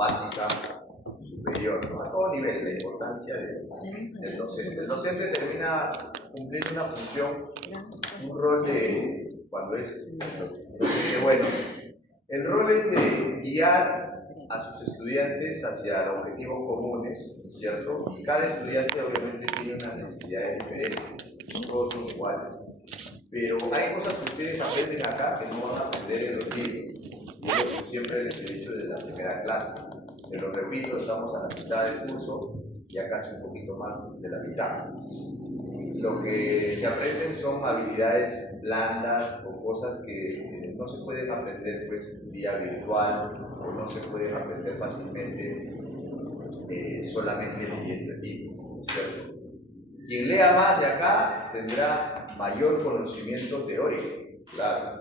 básica, superior, ¿no? A todo nivel, la importancia del docente. El docente termina cumpliendo una función, un rol de, cuando es docente bueno, el rol es de guiar a sus estudiantes hacia objetivos comunes, ¿cierto? Y cada estudiante obviamente tiene unas necesidades diferentes, todos son iguales. Pero hay cosas que ustedes aprenden acá que no van a aprender en los libros. Y es lo que siempre les he dicho desde la primera clase. Se lo repito, estamos a la mitad del curso, ya casi un poquito más de la mitad. Lo que se aprenden son habilidades blandas o cosas que no se pueden aprender pues vía virtual o no se pueden aprender fácilmente solamente leyendo el libro, ¿cierto? Quien lea más de acá tendrá mayor conocimiento teórico, claro,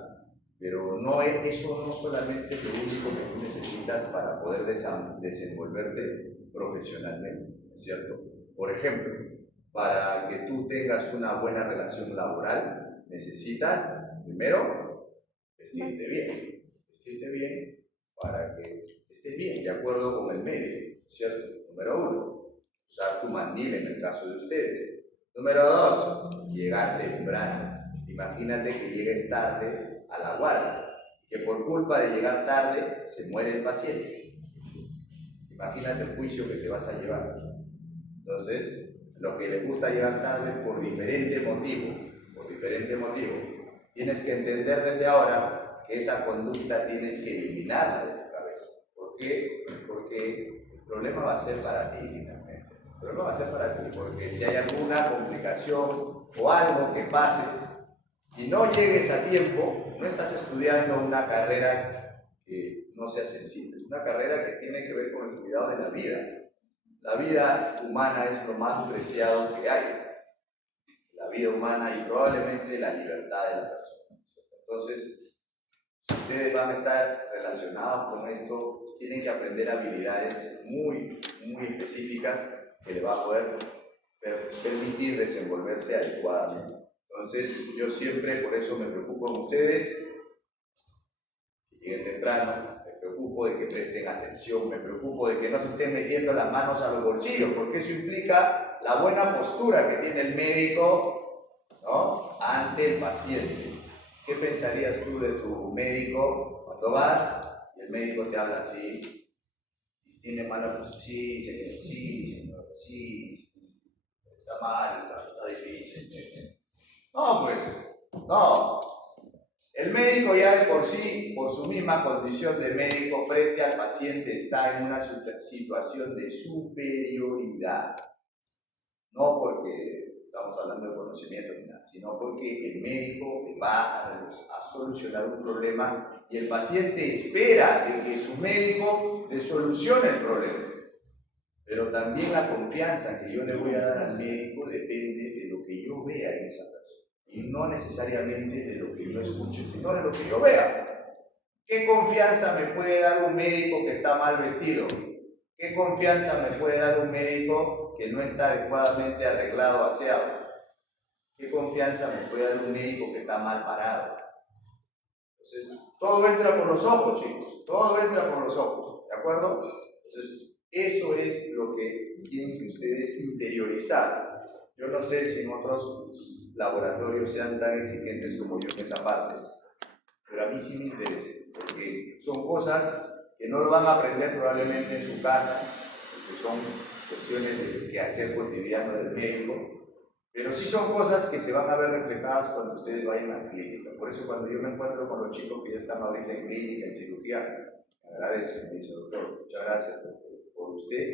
pero no es, eso no solamente es lo único que tú necesitas para poder desenvolverte profesionalmente, ¿cierto? Por ejemplo, para que tú tengas una buena relación laboral, necesitas, primero, vestirte bien para que estés bien, de acuerdo con el medio, ¿cierto? Número 1, usar tu mandil en el caso de ustedes. Número 2, llegar temprano. Imagínate que llegues tarde a la guardia, que por culpa de llegar tarde se muere el paciente. Imagínate el juicio que te vas a llevar. Entonces, los que les gusta llegar tarde por diferente motivo, tienes que entender desde ahora que esa conducta tienes que eliminarla de tu cabeza. ¿Por qué? Porque el problema va a ser para ti finalmente. El problema va a ser para ti, porque si hay alguna complicación o algo que pase y no llegues a tiempo, no estás estudiando una carrera que no sea sensible, es una carrera que tiene que ver con el cuidado de la vida. La vida humana es lo más preciado que hay. La vida humana y probablemente la libertad de la persona. Entonces, si ustedes van a estar relacionados con esto, tienen que aprender habilidades muy específicas que les va a poder permitir desenvolverse adecuadamente. Entonces, yo siempre por eso me preocupo en ustedes, que lleguen temprano, me preocupo de que presten atención, me preocupo de que no se estén metiendo las manos a los bolsillos, porque eso implica la buena postura que tiene el médico, ¿no?, ante el paciente. ¿Qué pensarías tú de tu médico cuando vas y el médico te habla así? ¿Tiene mala postura? Sí, señor, sí, está mal, está difícil. No, pues, no. El médico ya de por sí, por su misma condición de médico frente al paciente, está en una situación de superioridad. No porque estamos hablando de conocimiento, sino porque el médico va a solucionar un problema y el paciente espera de que su médico le solucione el problema. Pero también la confianza que yo le voy a dar al médico depende de lo que yo vea en esa persona. Y no necesariamente de lo que yo escuche, sino de lo que yo vea. ¿Qué confianza me puede dar un médico que está mal vestido? ¿Qué confianza me puede dar un médico que no está adecuadamente arreglado, aseado? ¿Qué confianza me puede dar un médico que está mal parado? Entonces, todo entra por los ojos, chicos. Todo entra por los ojos, ¿de acuerdo? Entonces, eso es lo que tienen que ustedes interiorizar. Yo no sé si en otros laboratorios sean tan exigentes como yo en esa parte, pero a mí sí me interesa, porque son cosas que no lo van a aprender probablemente en su casa, porque son cuestiones de quehacer cotidiano del médico, pero sí son cosas que se van a ver reflejadas cuando ustedes vayan a la clínica. Por eso cuando yo me encuentro con los chicos que ya están ahorita en clínica, en cirugía, me agradecen, me dice: doctor, muchas gracias por usted.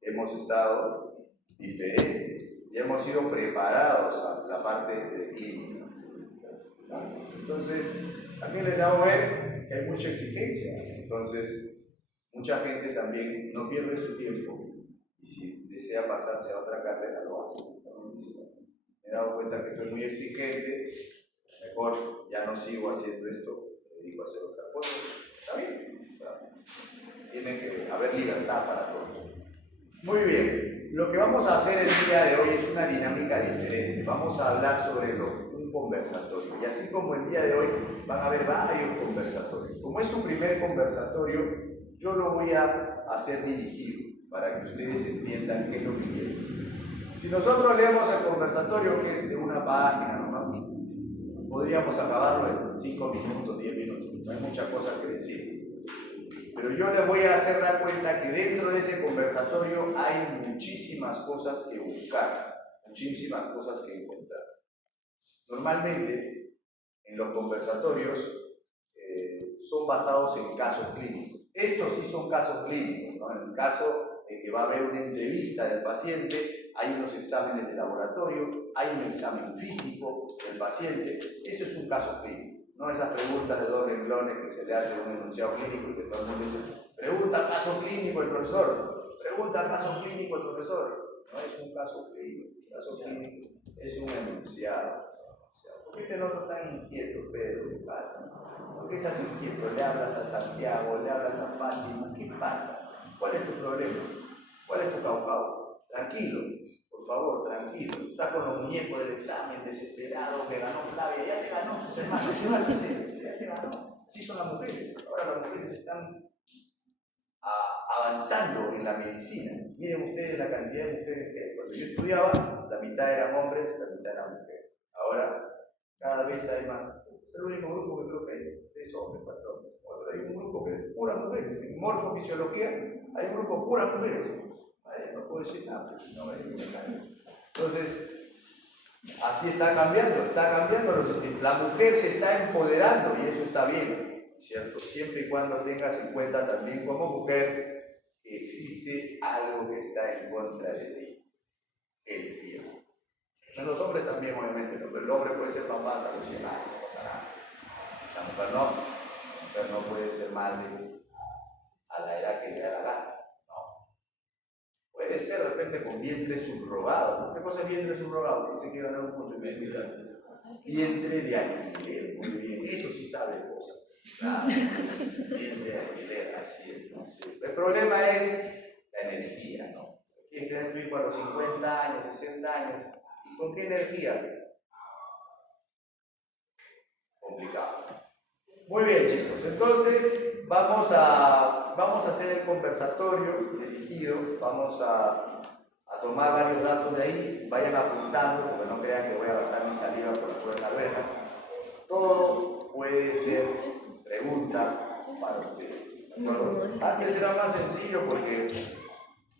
Hemos estado diferentes y hemos sido preparados a la parte de clínica. Entonces, también les hago ver que hay mucha exigencia. Entonces, mucha gente también no pierde su tiempo y si desea pasarse a otra carrera lo hace. Me he dado cuenta que esto es muy exigente, mejor ya no sigo haciendo esto, me dedico a hacer otra cosa. ¿Está bien? Tiene que haber libertad para todos. Muy bien, lo que vamos a hacer el día de hoy es una dinámica diferente. Vamos a hablar sobre un conversatorio. Y así como el día de hoy van a haber varios conversatorios. Como es su primer conversatorio, Yo lo voy a hacer dirigido para que ustedes entiendan qué es lo que quieren. Si nosotros leemos el conversatorio, que es de una página nomás, podríamos acabarlo en 5 minutos, 10 minutos, no hay muchas cosas que decir. Pero yo les voy a hacer dar cuenta que dentro de ese conversatorio hay muchísimas cosas que buscar, muchísimas cosas que encontrar. Normalmente, en los conversatorios son basados en casos clínicos. Estos sí son casos clínicos, ¿no? En el caso de que va a haber una entrevista del paciente, hay unos exámenes de laboratorio, hay un examen físico del paciente. Eso es un caso clínico. No esas preguntas de 2 renglones que se le hace a un enunciado clínico y que todo el mundo dice, pregunta caso clínico el profesor, pregunta caso clínico el profesor. No es un caso clínico, el caso clínico es un enunciado. ¿Por qué te noto tan inquieto, Pedro? ¿Qué pasa? ¿Por qué estás inquieto? ¿Le hablas a Santiago? ¿Le hablas a Fátima? ¿Qué pasa? ¿Cuál es tu problema? ¿Cuál es tu caucao? Tranquilo, por favor, tranquilo. Estás con los muñecos del examen, desesperado, me ganó Flavia, ya te ganó, pues, hermano, ¿qué vas a hacer? Ya te ganó. Así son las mujeres. Ahora las mujeres están avanzando en la medicina. Miren ustedes la cantidad de mujeres que cuando yo estudiaba, la mitad eran hombres, la mitad eran mujeres. Ahora, cada vez hay más. Es el único grupo que creo que hay 3 hombres, 4 hombres. Hay un grupo que es puras mujeres. En morfofisiología hay un grupo puras mujeres. No puedo decir nada, porque si no me caen. Entonces, así está cambiando los sistemas. La mujer se está empoderando y eso está bien, ¿cierto? Siempre y cuando tengas en cuenta también como mujer que existe algo que está en contra de ti, el miedo. Los hombres también, obviamente, ¿no? Pero el hombre puede ser papá hasta los 100 años, no pasa nada. La mujer no. La mujer no puede ser madre a la edad que le da la gana. No. Puede ser de repente con vientre subrogado. ¿Qué cosa es vientre subrogado? Que se quiere ganar un punto y medio. Vientre de alquiler. Muy bien. Eso sí sabe cosas. Claro. Vientre de alquiler, así es. ¿No? Sí. El problema es la energía, ¿no? Quieres tener tu hijo a los 50 años, 60 años. ¿Con qué energía? Complicado. Muy bien, chicos. Entonces, vamos a hacer el conversatorio dirigido. Vamos a tomar varios datos de ahí. Vayan apuntando, porque no crean que voy a gastar mi saliva por las puertas verjas. Todo puede ser pregunta para ustedes. Antes era más sencillo porque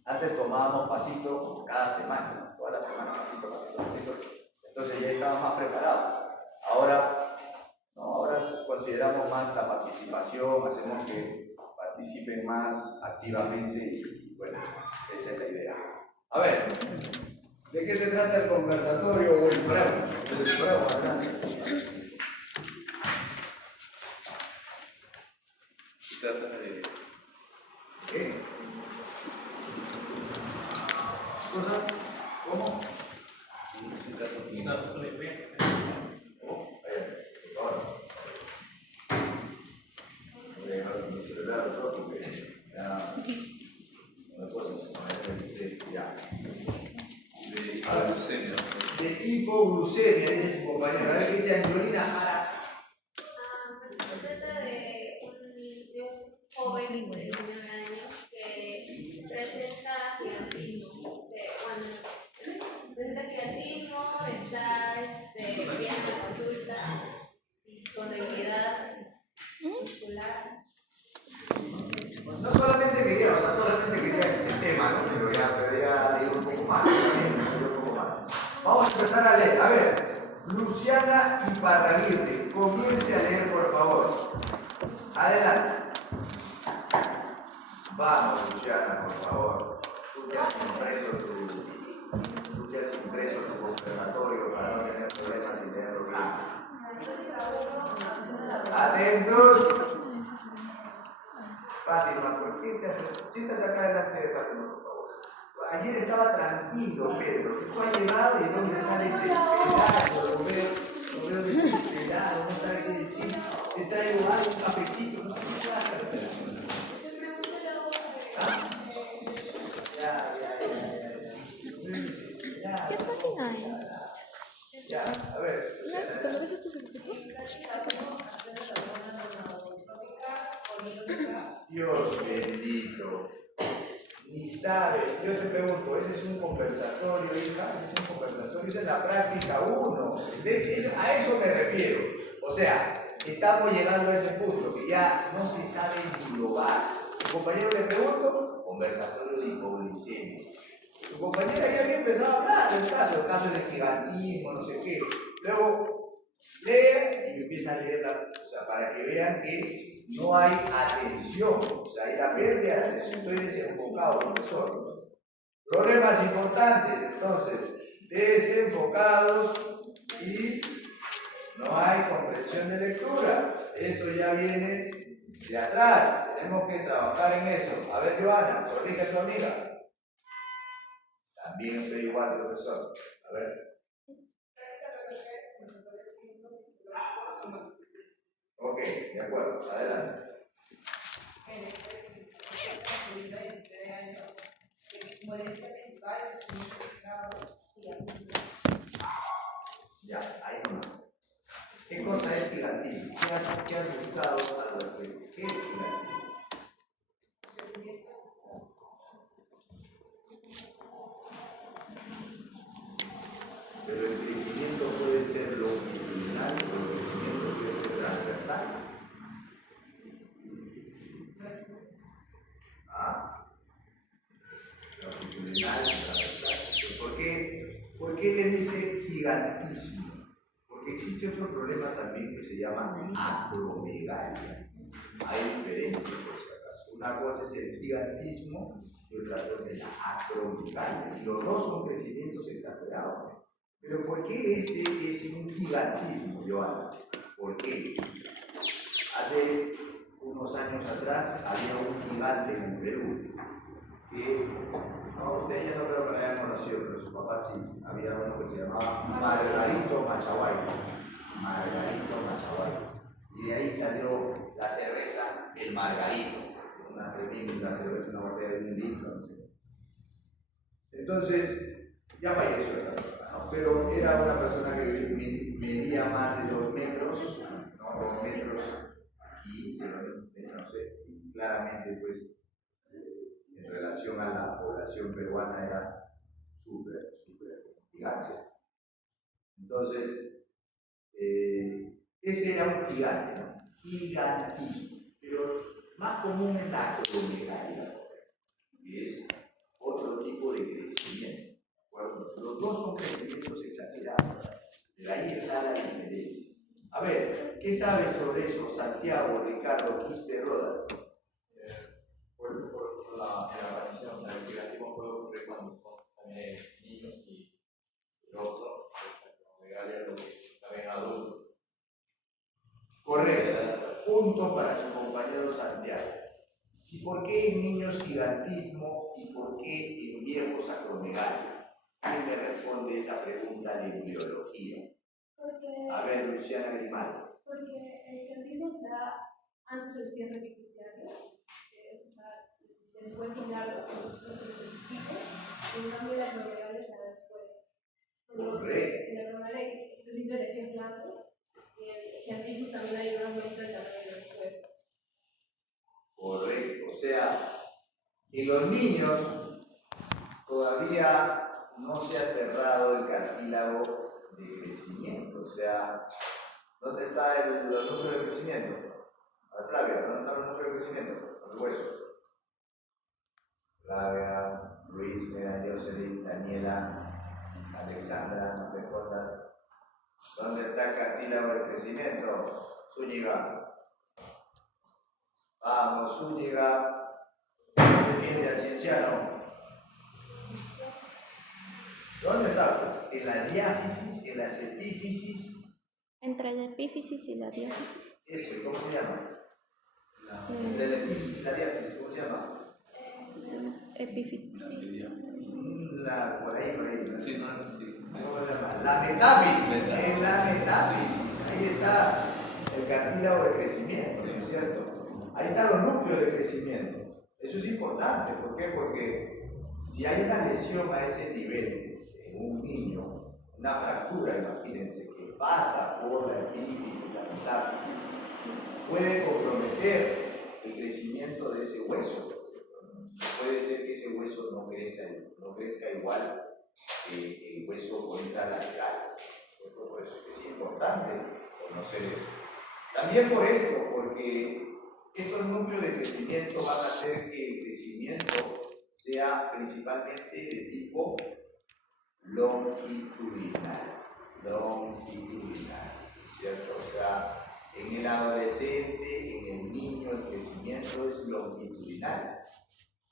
antes tomábamos pasito cada semana. Toda la semana, pasito. Entonces ya estaba más preparado. Ahora consideramos más la participación, hacemos que participen más activamente y bueno, esa es la idea. A ver, ¿de qué se trata el conversatorio o el prueba? Se trata de... ¿Qué? ¿Cosa? ¿Cómo? Ahora. Voy a dejar mi celular todo porque ya no me puedo ya. De hipoglucemia. De hipoglucemia, dice su compañera. A ver qué dice Angelina Jara. Se trata de un joven de 19 años que presenta gigantismo. Presenta gigantismo, está bien en la consulta y con debilidad muscular. No solamente quería el tema, ¿no? Pero ya leí un poco más. Vamos a empezar a leer. A ver, Luciana Iparraguirre, comience a leer, por favor. Adelante. Vamos, Luciana, por favor. Tú que has impreso tu conversatorio para no tener problemas y leerlo bien. Atentos. Fátima, ¿por qué te haces? Siéntate acá delante de Fátima, por favor. Ayer estaba tranquilo, Pedro. Tú has llegado y el hombre está desesperado. Lo veo desesperado, no sabe qué decir. Te traigo algo, un cafecito, ¿no? ¿Qué pasa? ¿Ah? Ya. ¿Qué página hay? Ya, a ver. ¿Cuándo ves estos circuitos? Dios bendito. Ni sabe. Yo te pregunto, ¿ese es un conversatorio, hija? ¿Ese es un conversatorio? Esa es la práctica 1. A eso me refiero. O sea, estamos llegando a ese punto que ya no se sabe ni lo básico. Su compañero le pregunto, conversatorio de hipoglicemia. Tu compañera ya había empezado a hablar del caso, el caso de gigantismo, no sé qué. Luego, lean y empiezan a leer, o sea, para que vean que no hay atención. O sea, hay la pérdida de atención. Estoy desenfocado, profesor. Problemas importantes, entonces, desenfocados y no hay comprensión de lectura. Eso ya viene de atrás. Tenemos que trabajar en eso. A ver, Joana, corrige a tu amiga. También estoy igual, profesor. A ver. Ok, de acuerdo. Adelante. Ya, ahí no. ¿Qué cosa es gigantismo? ¿Qué has buscado al respecto? ¿Qué es gigantismo? Pero el crecimiento puede ser longitudinal o el crecimiento puede ser transversal. ¿Ah? Longitudinal y transversal. ¿Por qué le dice gigantismo? Porque existe otro problema también que se llama acromegalia. Hay diferencias, por si acaso. Una cosa es el gigantismo y otra cosa es la acromegalia. Y los dos son crecimientos exagerados. Pero ¿por qué este es un gigantismo, Joana? ¿Por qué? Hace unos años atrás había un gigante en el Perú que, no, ustedes ya no creo que lo hayan conocido, pero su papá sí. Había uno que se llamaba Margarito Machaguay. Margarito Machaguay. Y de ahí salió la cerveza El Margarito. Una tremenda cerveza, una botella de 1 litro, no sé. Entonces, ya falleció esta persona, ¿no? Pero era una persona que medía más de 2 metros, ¿no? 2 metros 15, no sé, y claramente, pues, en relación a la población peruana era súper gigante. Entonces, ese era un gigante, ¿no? Gigantismo, pero más común es la acromegalia, que es otro tipo de crecimiento. Bueno, los dos son crecimientos exagerados, pero ahí está la diferencia. A ver, ¿qué sabes sobre eso, Santiago, Ricardo, Quispe, Rodas? Por la aparición del gigantismo puede ocurrir cuando son también niños y el otro, acromegalia, también adultos. Correcto. Punto para su compañero Santiago. ¿Y por qué en niños gigantismo y por qué en viejos acromegalia? ¿Quién me responde esa pregunta de biología? A ver, Luciana Grimaldo. Porque el gigantismo se da antes del cierre epifisiario, que es del hueso largo, y en cambio la acromegalia se da después. Correcto. En la acromegalia es libre de ejemplo, y el gigantismo también hay una muestra de tamaño del hueso. Correcto. O sea, en los niños todavía no se ha cerrado el cartílago de crecimiento. O sea, ¿dónde está el núcleo de crecimiento? A ver, Flavia, ¿dónde está el núcleo de crecimiento? Los huesos. Flavia, Luis, Mena, Jocelyn, Daniela, Alexandra, no te escondas. ¿Dónde está el cartílago de crecimiento? Zúñiga. Vamos, Zúñiga. Defiende al cienciano. ¿Dónde está? Pues? ¿En la diáfisis? ¿En las epífisis? Entre la epífisis y la diáfisis. Eso, ¿y cómo se llama? Entre la epífisis y la diáfisis, ¿cómo se llama? Epífisis. Por ahí. ¿No? Sí, no, sí. ¿Cómo se llama? La metáfisis. En la metáfisis. Ahí está el cartílago de crecimiento, ¿no es cierto? Ahí están los núcleos de crecimiento. Eso es importante. ¿Por qué? Porque si hay una lesión a ese nivel en un niño, una fractura, imagínense, que pasa por la epífisis y la metáfisis, puede comprometer el crecimiento de ese hueso. Puede ser que ese hueso no crezca igual que el hueso contralateral. Por eso es que es importante conocer eso. También por esto, porque estos núcleos de crecimiento van a hacer que el crecimiento sea principalmente de tipo longitudinal, ¿cierto? O sea, en el adolescente, en el niño, el crecimiento es longitudinal.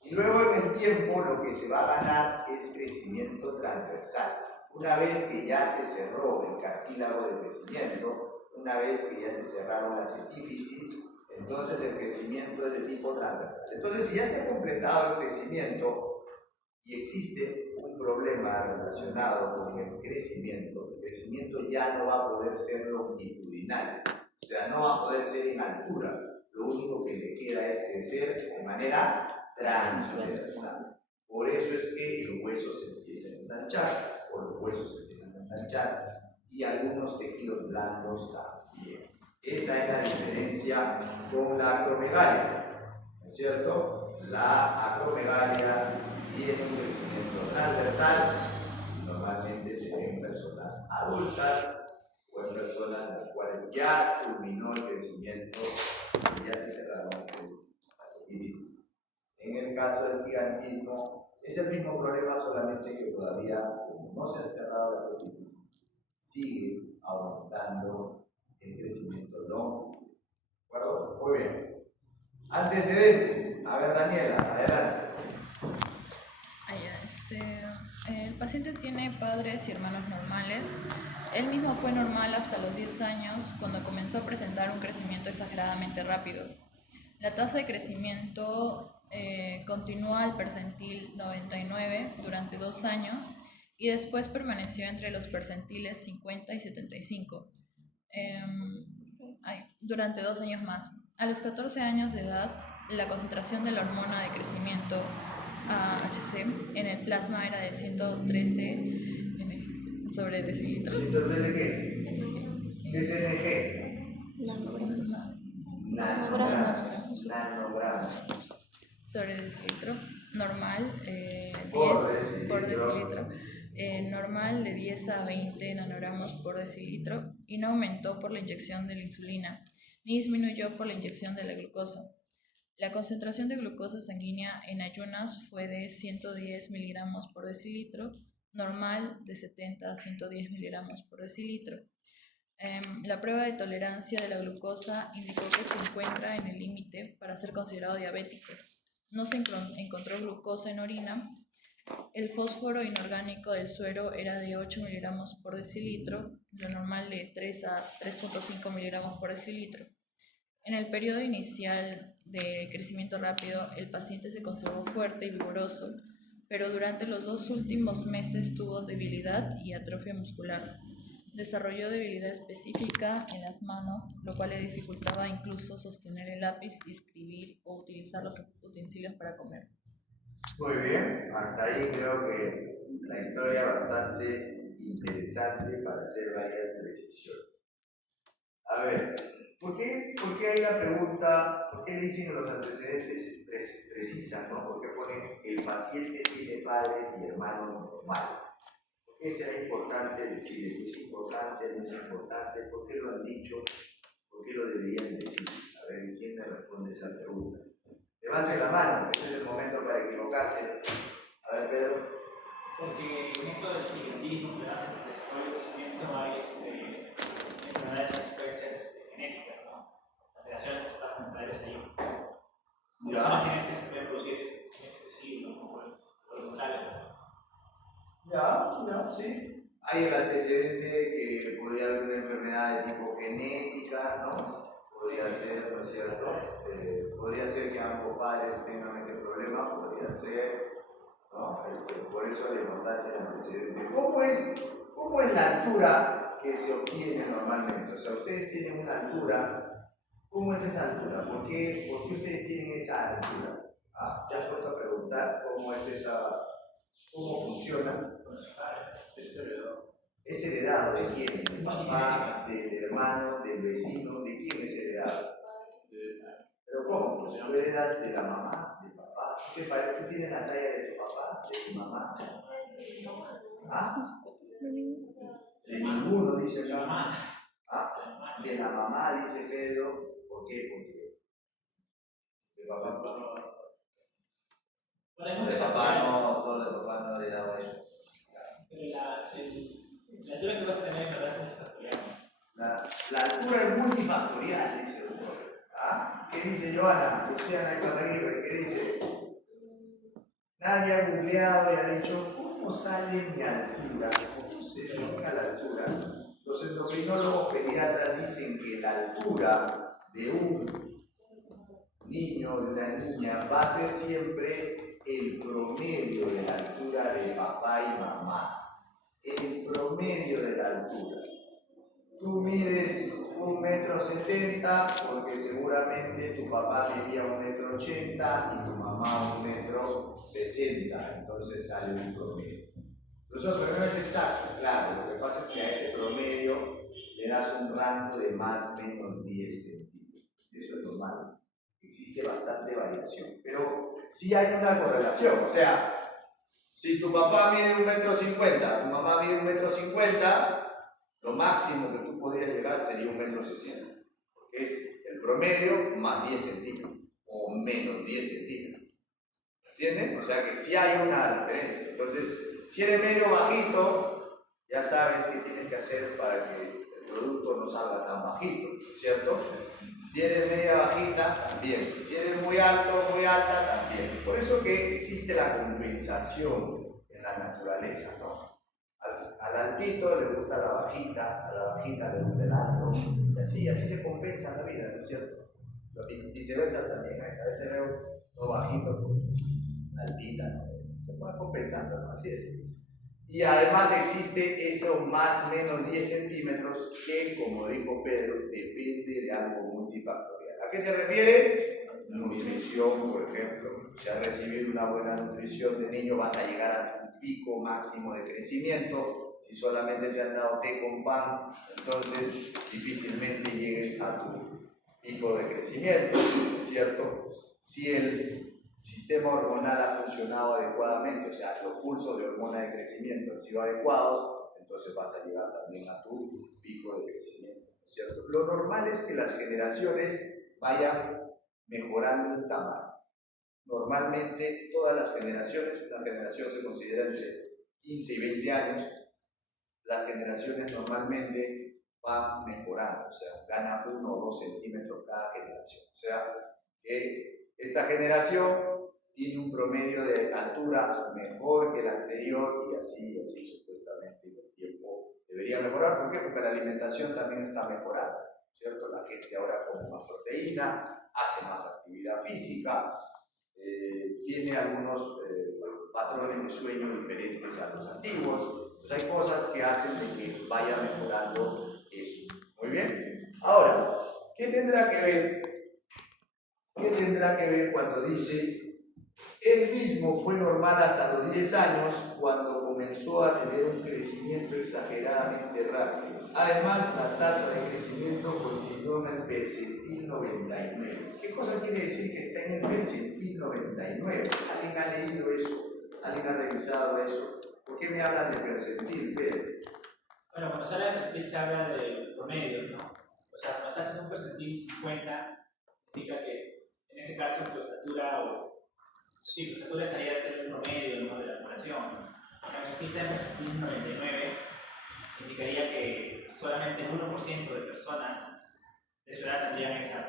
Y luego en el tiempo lo que se va a ganar es crecimiento transversal. Una vez que ya se cerró el cartílago de crecimiento, una vez que ya se cerraron las epífisis, entonces el crecimiento es de tipo transversal. Entonces, si ya se ha completado el crecimiento y existe un problema relacionado con el crecimiento ya no va a poder ser longitudinal, o sea, no va a poder ser en altura. Lo único que le queda es crecer de manera transversal. Por eso es que el hueso se empieza a ensanchar, o los huesos se empiezan a ensanchar, y algunos tejidos blandos también. Esa es la diferencia con la acromegalia, ¿no es cierto? La acromegalia tiene un crecimiento transversal, normalmente se ve en personas adultas o en personas en las cuales ya culminó el crecimiento y ya se cerraron las epífisis. En el caso del gigantismo, es el mismo problema, solamente que todavía, como no se han cerrado las epífisis, sigue aumentando el crecimiento longo. ¿De acuerdo? Muy bien. Antecedentes. A ver, Daniela, adelante. El paciente tiene padres y hermanos normales. Él mismo fue normal hasta los 10 años, cuando comenzó a presentar un crecimiento exageradamente rápido. La tasa de crecimiento continuó al percentil 99 durante 2 años y después permaneció entre los percentiles 50 y 75 durante 2 años más. A los 14 años de edad, la concentración de la hormona de crecimiento AHC en el plasma era de 113 mg sobre decilitro. ¿113 qué? ¿Qué es nanogramos sobre decilitro. Normal, 10 por por decilitro. Normal de 10 a 20 nanogramos por decilitro, y no aumentó por la inyección de la insulina, ni disminuyó por la inyección de la glucosa. La concentración de glucosa sanguínea en ayunas fue de 110 miligramos por decilitro, normal de 70 a 110 miligramos por decilitro. La prueba de tolerancia de la glucosa indicó que se encuentra en el límite para ser considerado diabético. No se encontró glucosa en orina. El fósforo inorgánico del suero era de 8 miligramos por decilitro, lo normal de 3 a 3.5 miligramos por decilitro. En el periodo inicial de crecimiento rápido, el paciente se conservó fuerte y vigoroso, pero durante los 2 últimos meses tuvo debilidad y atrofia muscular. Desarrolló debilidad específica en las manos, lo cual le dificultaba incluso sostener el lápiz y escribir o utilizar los utensilios para comer. Muy bien, hasta ahí creo que la historia bastante interesante para hacer varias precisiones. A ver, ¿por qué hay la pregunta, por qué le dicen los antecedentes precisan, ¿no? ¿Por qué ponen el paciente tiene padres y hermanos normales? ¿Por qué será importante decir eso? ¿Es importante? ¿No es importante? ¿Por qué lo han dicho? ¿Por qué lo deberían decir? A ver, ¿quién me responde esa pregunta? Levante la mano, este es el momento para equivocarse. A ver, Pedro. Porque en esto del gigantismo, del desarrollo de crecimiento, hay enfermedades especiales genéticas, ¿no? Alteraciones que se pasan de padres a hijos. Las genéticas que pueden producir sí, ¿no? O lo contrario. Ya, sí. Hay el antecedente que podría haber una enfermedad de tipo genética, ¿no? Podría ser, ¿no es cierto? Podría ser que ambos padres tengan este problema, podría ser, ¿no? Por eso la importancia del antecedente. ¿Cómo es la altura que se obtiene normalmente? O sea, ustedes tienen una altura, ¿cómo es esa altura? ¿Por qué ustedes tienen esa altura? ¿Se han puesto a preguntar cómo es esa, cómo funciona? ¿Es heredado de quién? ¿Del papá, del hermano, del vecino? ¿De quién es heredado? Pero ¿cómo? Pues tú heredas de la mamá, del papá. ¿Tú tienes la talla de tu papá, de tu mamá? ¿Ah? De ninguno, dice acá. ¿Ah? De la mamá, dice Pedro. ¿Por qué? Porque de papá. De papá no, todo de papá no le daba eso. Pero la altura que vas a tener en verdad es multifactorial. La altura es multifactorial, dice el doctor. ¿Ah? ¿Qué dice Joana? Luciana Iparraguirre, ¿qué dice? Nadie ha googleado y ha dicho, ¿cómo sale mi altura? ¿Cómo se define la altura? Los endocrinólogos pediatras dicen que la altura de un niño o de una niña va a ser siempre el promedio de la altura de papá y mamá. El promedio de la altura. Tú mides 1,70 m porque seguramente tu papá medía 1,80 m y tu mamá 1,60 m, entonces sale un promedio. Pero no es exacto, claro, lo que pasa es que a ese promedio le das un rango de más o menos 10 centímetros. Eso es normal, existe bastante variación, pero sí hay una correlación, o sea, si tu papá mide 1,50 m, tu mamá mide 1,50 m, lo máximo que tú podrías llegar sería 1,60 m, porque es el promedio más 10 centímetros o menos 10 centímetros. ¿Entienden? O sea que sí hay una diferencia. Entonces, si eres medio bajito, ya sabes qué tienes que hacer para que el producto no salga tan bajito, ¿cierto? Si eres media bajita, también. Si eres muy alto, muy alta, también. Por eso que existe la compensación en la naturaleza, ¿no? Al altito le gusta la bajita, a la bajita le gusta el alto, y así se compensa la vida, ¿no es cierto? Viceversa también, a veces veo los bajitos con altita, ¿no? Se va compensando, ¿no? Así es. Y además existe eso más o menos 10 centímetros que, como dijo Pedro, depende de algo multifactorial. ¿A qué se refiere? Nutrición, por ejemplo. Si has recibido una buena nutrición de niño, vas a llegar a tu pico máximo de crecimiento. Si solamente te han dado té con pan, entonces difícilmente llegues a tu pico de crecimiento, ¿cierto? Si el sistema hormonal ha funcionado adecuadamente, o sea, los pulsos de hormona de crecimiento han sido adecuados, entonces vas a llegar también a tu pico de crecimiento, ¿cierto? Lo normal es que las generaciones vayan mejorando en tamaño. Normalmente todas las generaciones, una generación se considera entre 15 y 20 años, las generaciones normalmente van mejorando, o sea, gana 1 o 2 centímetros cada generación. O sea, que esta generación tiene un promedio de altura mejor que el anterior y así supuestamente el tiempo debería mejorar. ¿Por qué? Porque la alimentación también está mejorando, ¿cierto? La gente ahora come más proteína, hace más actividad física, tiene algunos patrones de sueño diferentes a los antiguos. Entonces hay cosas que hacen de que vaya mejorando eso. Muy bien. Ahora, ¿qué tendrá que ver? ¿Qué tendrá que ver cuando dice él mismo fue normal hasta los 10 años cuando comenzó a tener un crecimiento exageradamente rápido? Además, la tasa de crecimiento continuó en el percentil 99. ¿Qué cosa quiere decir que está en el percentil 99? ¿Alguien ha leído eso? ¿Alguien ha revisado eso? ¿Por qué me hablan de percentil, Pedro? Bueno, cuando se habla de percentil se habla de promedios, ¿no? O sea, cuando estás en un percentil 50, significa que en este caso tu estatura tu estatura estaría dentro del promedio, ¿no?, de la población. Cuando existe el percentil 99, indicaría que solamente el 1% de personas de su edad tendrían esa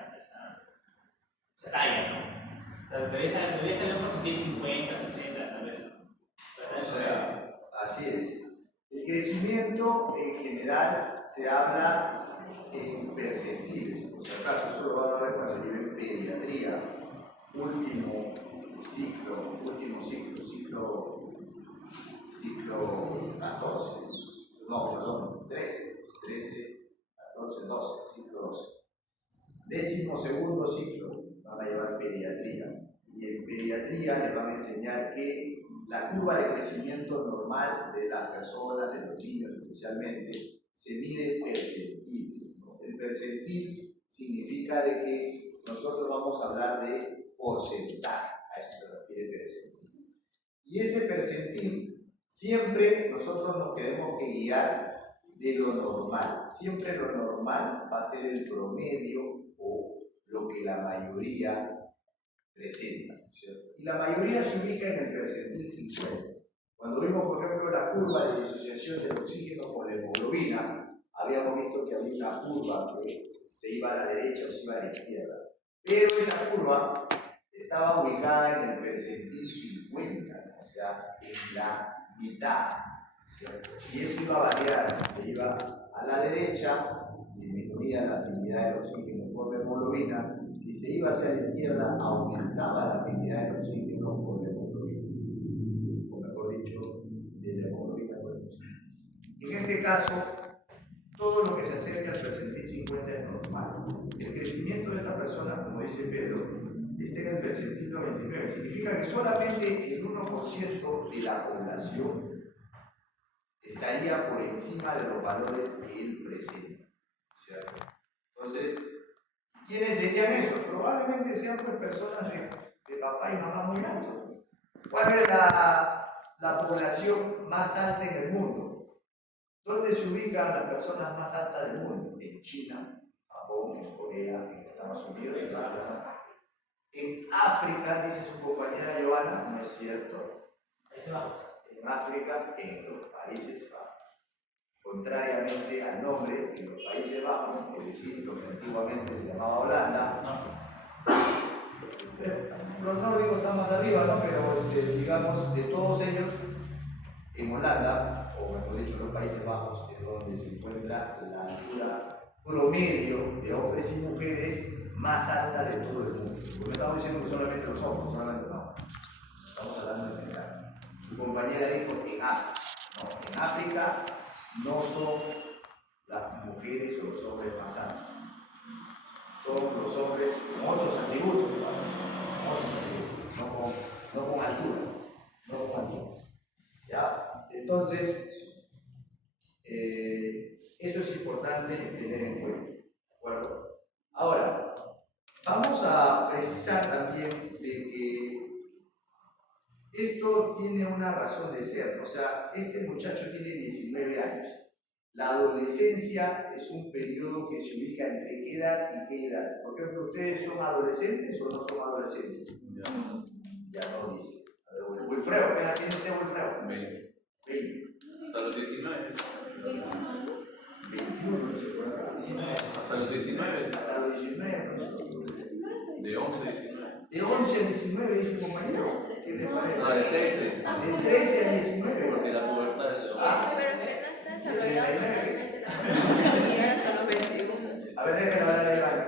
talla, ¿no? O sea, debería estar en un percentil 50, 60, tal vez, ¿no? O sea, así es. El crecimiento en general se habla en percentiles, por si acaso, eso lo van a ver cuando lleven pediatría, último ciclo 14, no, perdón, 13, 14, 12, ciclo 12. 12º ciclo van a llevar pediatría, y en pediatría les van a enseñar que la curva de crecimiento normal de las personas, de los niños especialmente, se mide en percentiles, ¿no? El percentil significa de que nosotros vamos a hablar de porcentaje, a eso se refiere percentil. Y ese percentil, siempre nosotros nos tenemos que guiar de lo normal. Siempre lo normal va a ser el promedio o lo que la mayoría presenta, ¿cierto? Y la mayoría se ubica en el percentil 50. Cuando vimos, por ejemplo, la curva de disociación del oxígeno con la hemoglobina, habíamos visto que había una curva que se iba a la derecha o se iba a la izquierda. Pero esa curva estaba ubicada en el percentil 50, o sea, en la mitad, ¿cierto? Y eso iba a variar. Si se iba a la derecha, disminuía la afinidad del oxígeno por la hemoglobina. Si se iba hacia la izquierda, aumentaba la afinidad del oxígeno por la hemoglobina. O mejor dicho, de la hemoglobina por el oxígeno. En este caso, todo lo que se acerca al percentil 50 es normal. El crecimiento de esta persona, como dice Pedro, está en el percentil 99. Significa que solamente el 1% de la población estaría por encima de los valores que él presenta, ¿cierto? Entonces, ¿quiénes serían esos? Probablemente sean pues, personas de papá y mamá muy altos. ¿Cuál es la población más alta en el mundo? ¿Dónde se ubican las personas más altas del mundo? En China, Japón, en Corea, en Estados Unidos, en África. En África, dice su compañera Giovanna, no es cierto. En África, en los Países Bajos. Contrariamente al nombre, en los Países Bajos, es decir, lo que antiguamente se llamaba Holanda, los nórdicos están más arriba, ¿no? Pero digamos, de todos ellos, en Holanda, o mejor dicho, en los Países Bajos, es donde se encuentra la altura promedio de hombres y mujeres más alta de todo el mundo. No estamos diciendo que solamente los hombres, solamente no. Estamos hablando de general. Su compañera dijo en África. No, en África no son las mujeres o los hombres más altos. Son los hombres con otros atributos, no con altura. No con altura. ¿Ya? Entonces, eso es importante tener en cuenta. ¿De acuerdo? Ahora, vamos a precisar también de que esto tiene una razón de ser. O sea, este muchacho tiene 19 años. La adolescencia es un periodo que se ubica entre qué edad y qué edad. Por ejemplo, ¿ustedes son adolescentes o no son adolescentes? Ya no dice. A ver, Wilfredo, ¿qué edad tiene usted, Wilfredo? 20. 20. Hasta los 19. 21, no sé por acá. Hasta los 19. Hasta los 19, ¿no? De 11 a 19. De 11 a 19, dice un compañero. ¿Qué le parece? No, de 13. De 13 a 19. Porque la pubertad es de 11. Pero que no está desarrollado totalmente la llegar hasta los 21. A ver, déjenme hablar de Ivana.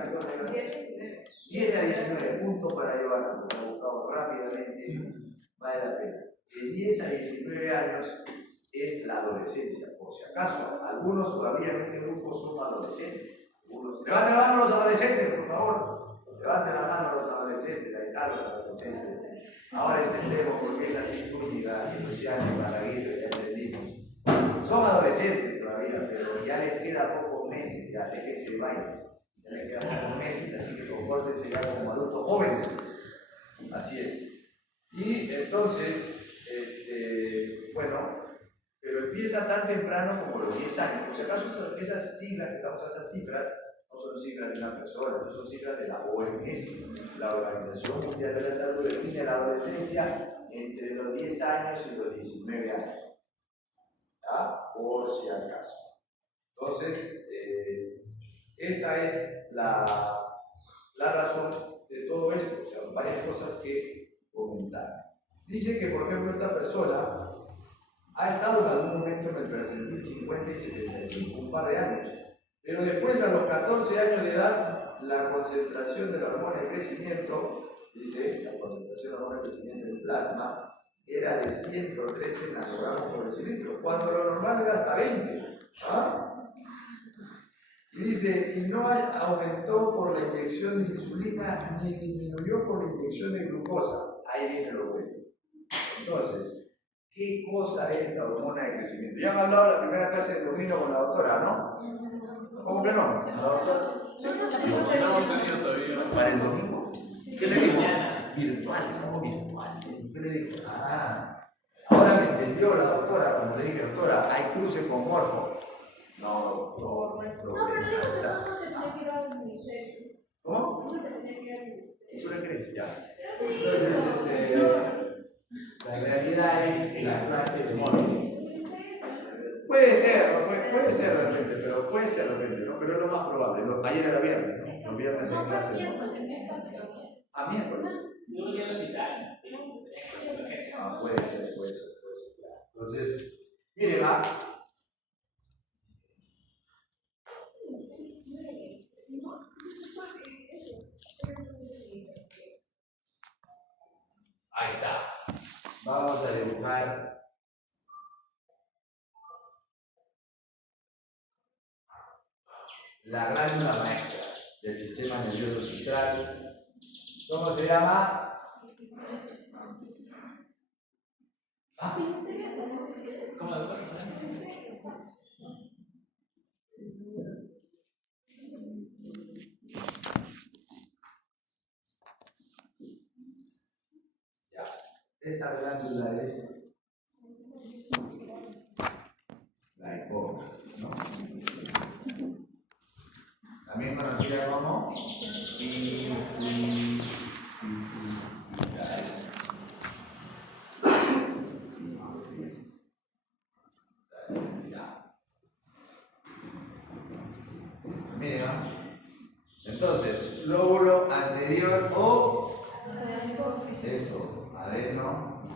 10 a 19, punto para Ivana. Lo he buscado rápidamente, vale la pena. De 10 a 19 años es la adolescencia. Por si acaso, algunos todavía en este grupo son adolescentes. Levanten la mano los adolescentes, por favor. Levanten la mano los adolescentes, ahí están los adolescentes. Ahora entendemos por qué es así Zúñiga y Luciano y Balaguer, ya entendimos. Son adolescentes todavía, pero ya les queda pocos meses, ya déjense bailes. Ya les quedan pocos meses, así que compórtense ya como adultos jóvenes. Así es. Y entonces, bueno, pero empieza tan temprano como los 10 años. Por si acaso esas siglas que estamos hablando, esas cifras, no son cifras de una persona, son cifras de la OMS, la Organización Mundial de la Salud, define la adolescencia entre los 10 años y los 19 años. ¿Ya? Por si acaso. Entonces, esa es la razón de todo esto, o sea, varias cosas que comentar. Dice que, por ejemplo, esta persona ha estado en algún momento en el percentil 50 y 75, un par de años, pero después, a los 14 años de edad, la concentración de la hormona de crecimiento, dice, la concentración de la hormona de crecimiento del plasma era de 113 nanogramos por decilitro, cuando lo normal era hasta 20. ¿Ah? Y dice, y no aumentó por la inyección de insulina ni disminuyó por la inyección de glucosa. Ahí viene lo bueno. Entonces, ¿qué cosa es la hormona de crecimiento? Ya me ha hablado la primera clase de dominio con la doctora, ¿no? ¿Cómo que no? La doctora. No hemos tenido todavía. ¿Para el domingo? ¿Qué le digo? Virtuales, algo virtuales. ¿Qué le digo? Ahora me entendió la doctora cuando le dije, doctora, hay cruce con morfo. No, doctor, no hay No, pero problema. digo que no te tenía que ir al ministerio. ¿Cómo? No te tenía que ir al ministerio. ¿Tú le crees? Ya. Entonces, la realidad es la clase de morfo. Puede ser, ¿no? puede ser de repente, ¿no? Pero es lo más probable. Ayer era viernes, ¿no? Los viernes hay clase de morfo. Miércoles. Yo llego al hospital. Puede ser, claro. Entonces, mire, va. Ahí está. Vamos a dibujar la glándula maestra del sistema nervioso central. ¿Cómo se llama? Ya. Esta glándula es la hipófisis, ¿no? También conocida como pituitaria. Miren, ¿no? Entonces, lóbulo anterior o eso, adeno,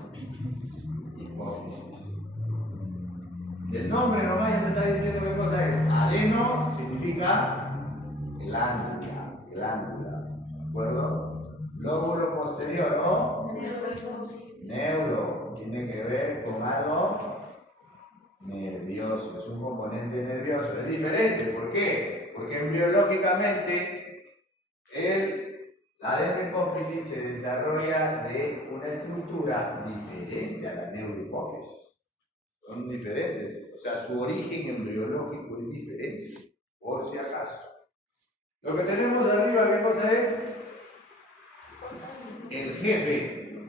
hipófisis. El nombre nomás ya te está diciendo qué cosa es. Adeno significa glándula, ¿de acuerdo? Lóbulo posterior o neuro, tiene que ver con algo nervioso, es un componente nervioso, es diferente. ¿Por qué? Porque biológicamente la adenohipófisis se desarrolla de una estructura diferente a la neurohipófisis. Son diferentes, o sea, su origen embriológico es diferente, por si acaso. Lo que tenemos arriba, ¿qué cosa es? El jefe,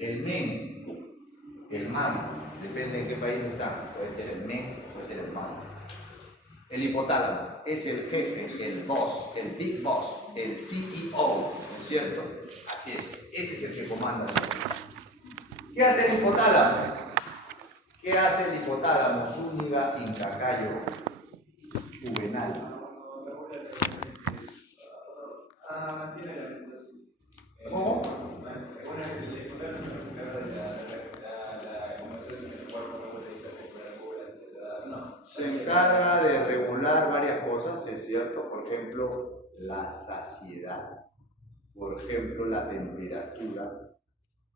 el men, el man, depende en qué país está, puede ser el men, puede ser el man. El hipotálamo es el jefe, el boss, el big boss, el CEO, ¿no es cierto? Así es, ese es el que comanda. ¿Qué hace el hipotálamo? ¿Qué hace el hipotálamo? Zúñiga, Incacayo, Juvenal. ¿Cómo? Se encarga de regular varias cosas, es cierto, por ejemplo, la saciedad, por ejemplo, la temperatura,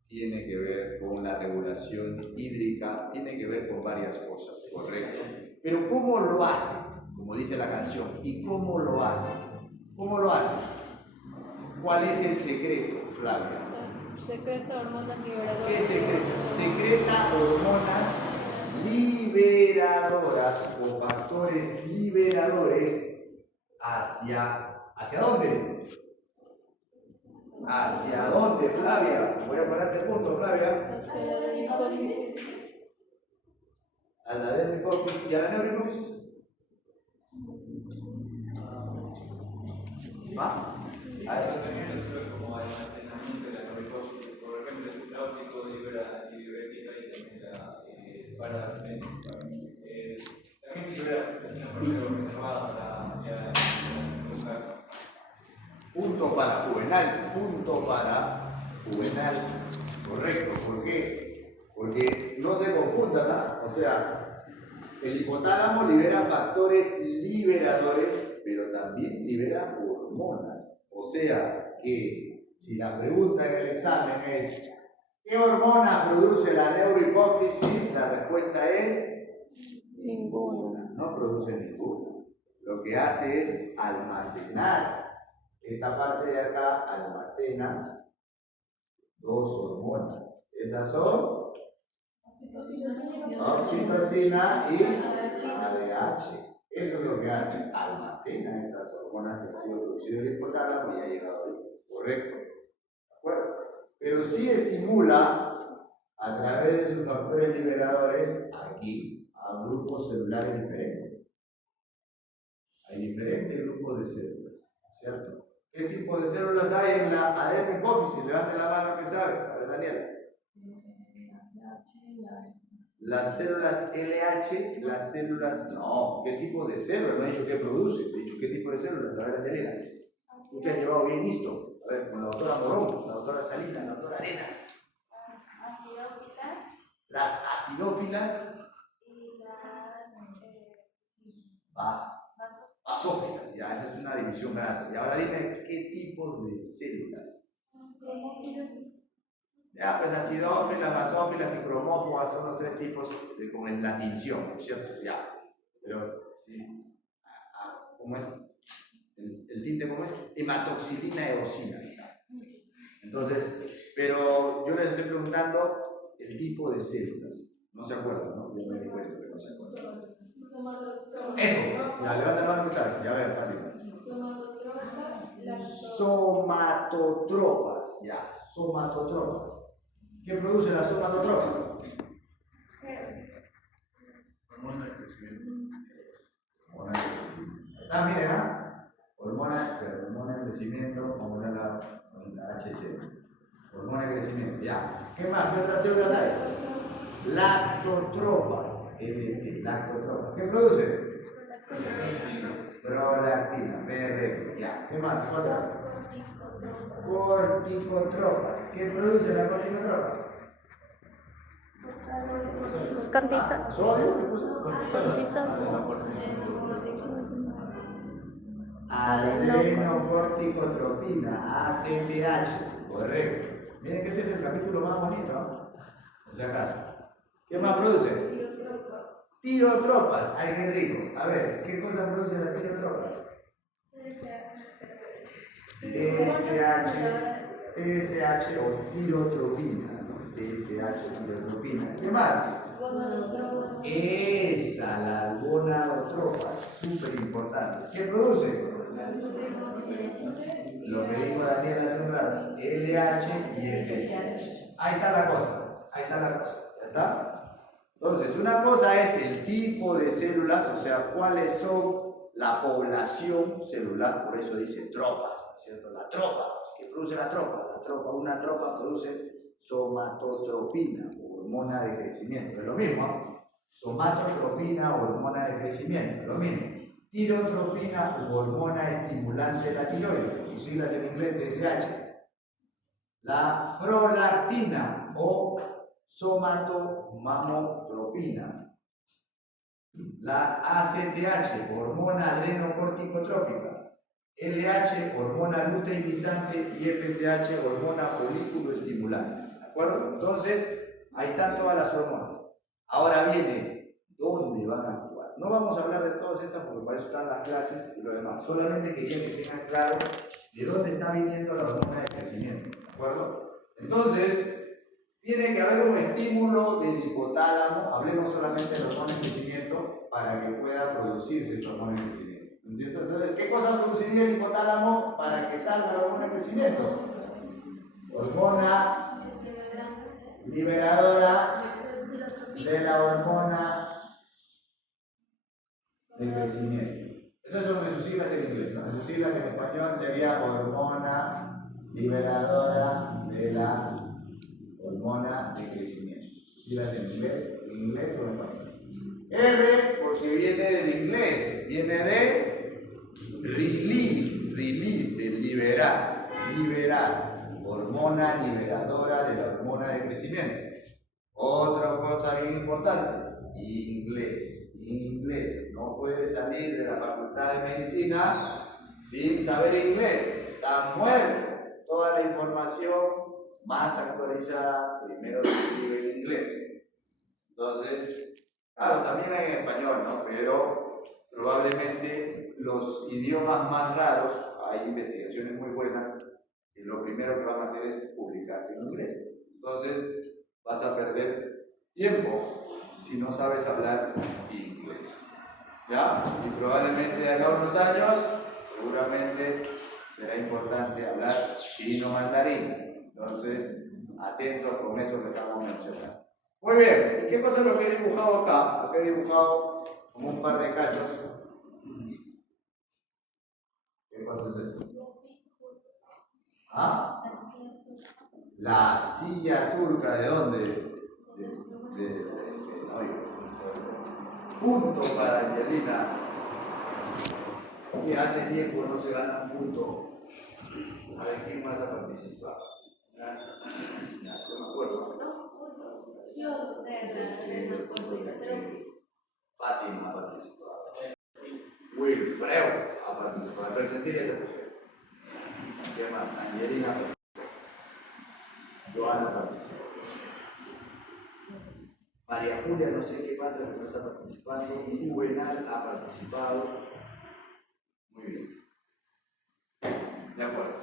tiene que ver con la regulación hídrica, tiene que ver con varias cosas, correcto. Pero ¿cómo lo hace? Como dice la canción, ¿y cómo lo hace? ¿Cómo lo hace? ¿Cuál es el secreto, Flavia? Secreta hormonas liberadoras. ¿Qué secreta? Secreta hormonas liberadoras o factores liberadores ¿hacia dónde? ¿Hacia dónde, Flavia? Voy a ponerte punto, Flavia. Hacia la adenohipófisis. A la adenohipófisis y a la neurohipófisis. ¿Va? A eso. Como almacenamiento de la neurohipófisis, por ejemplo, el plástico libera y también para también libera una reservada para Punto para Juvenal, correcto. ¿Por qué? Porque no se confundan, ¿no? O sea, el hipotálamo libera factores liberadores, pero también libera hormonas. O sea, que si la pregunta en el examen es ¿qué hormona produce la neurohipófisis? La respuesta es Ninguna. no produce ninguna. Lo que hace es almacenar. Esta parte de acá almacena dos hormonas. Esas son oxitocina y ADH. Eso es lo que hace, almacena esas hormonas que han sido producidas del hipotálamo y ha llegado ahí. Correcto. ¿De acuerdo? Pero sí estimula a través de sus factores liberadores aquí a grupos celulares diferentes. Hay diferentes grupos de células, ¿cierto? ¿Qué tipo de células hay en la ADN hipófisis? Levante la mano que sabe. A ver, Daniela. Las células LH, las células... No, ¿qué tipo de células? No he dicho qué produce, he dicho qué tipo de células. A ver, Daniela. Tú te has llevado bien listo. A ver, con la doctora Morón, la doctora Salinas, la doctora Arenas. Acidófilas Las acidófilas, y las basófilas. Ya, esa es una división grande. Y ahora dime, ¿qué tipos de células? cromófilos. Ya, pues acidófilas, basófilas y cromóforas son los tres tipos con la tinción, ¿cierto? Ya. Pero, sí. ¿Cómo es? ¿El tinte cómo es? Hematoxilina eosina. Entonces, pero yo les estoy preguntando el tipo de células. No se acuerdan, ¿no? Yo me di cuenta que no se acuerdan. Eso. Ya, levanta la mano que sabe. Ya ver, fácil. Somatotropas. Ya, somatotropas. ¿Qué producen las somatotropas? Hormona de crecimiento. Hormona de crecimiento. Está, miren, ¿ah? Hormona de crecimiento, vamos a la HC. Hormona de crecimiento, ya. ¿Qué más? ¿Qué otras células hay? Lactotropas. LT, lactotropas. ¿Qué producen? Prolactina, perfecto, ya. ¿Qué más? ¿Qué otra? Corticotropas. ¿Qué produce la corticotropa? Cortisol. ¿Sodio? ¿Qué puso? Adrenocorticotropina, ACTH. Correcto. Miren que este es el capítulo más bonito, ¿no? Por si acaso. ¿Qué más produce? Tirotropas. Ay, qué rico. A ver, ¿qué cosa produce la tirotropas? TSH o tirotropina, ¿no? TSH, tirotropina. ¿Qué más? Esa, la gonadotropa, súper importante. ¿Qué produce? Lo que dijo Daniel hace un rato, LH y FSH. Ahí está la cosa, ¿ya está? Entonces, una cosa es el tipo de células, o sea, cuáles son la población celular, por eso dice tropas, ¿cierto? La tropa, ¿qué produce la tropa? Una tropa produce somatotropina, hormona de crecimiento, es lo mismo, ¿no? Somatotropina, hormona de crecimiento, es lo mismo. Tirotropina, hormona estimulante de la tiroides, sus siglas en inglés TSH. La prolactina o somatomamotropina. La ACTH, hormona adrenocorticotrópica. LH, hormona luteinizante y FSH, hormona folículo estimulante. ¿De acuerdo? Entonces, ahí están todas las hormonas. Ahora viene, ¿dónde van a actuar? No vamos a hablar de todas estas porque para eso están las clases y lo demás. Solamente quería que tengan claro de dónde está viniendo la hormona de crecimiento. ¿De acuerdo? Entonces, tiene que haber un estímulo del hipotálamo, hablemos solamente de la hormona de crecimiento, para que pueda producirse esta hormona de crecimiento. ¿No es cierto? Entonces, ¿qué cosa produciría el hipotálamo para que salga la hormona de crecimiento? Hormona liberadora de la hormona de crecimiento. Esas son sus siglas en inglés, ¿no? Sus siglas en español sería hormona liberadora de la hormona de crecimiento. Siglas en inglés o en español. R, porque viene del inglés, viene de release, de liberar, hormona liberadora de la hormona de crecimiento. Otra cosa bien importante, inglés, no puede salir de la facultad de medicina sin saber inglés, está muerto. Toda la información más actualizada primero se escribe en inglés. Entonces, claro, también hay en español, ¿no? Pero probablemente los idiomas más raros, hay investigaciones muy buenas, y lo primero que van a hacer es publicarse en inglés. Entonces, vas a perder tiempo si no sabes hablar inglés. ¿Ya? Y probablemente de acá a unos años, seguramente será importante hablar chino mandarín. Entonces, atentos con eso que estamos mencionando. Muy bien, ¿y qué pasa lo que he dibujado acá? Lo que he dibujado como un par de cachos. ¿Qué cosa es esto? ¿Ah? La silla turca, ¿de dónde? Punto para Angelina. Que hace tiempo no se gana un punto. A ver quién más ha participado. Ya, yo me acuerdo. Fátima ha participado. Wilfredo ha participado. A ver, sentí que te puse. ¿Qué más? Angelina. Joana participó. María Julia, no sé qué pasa, que no está participando. Juvenal ha participado. Muy bien. De acuerdo.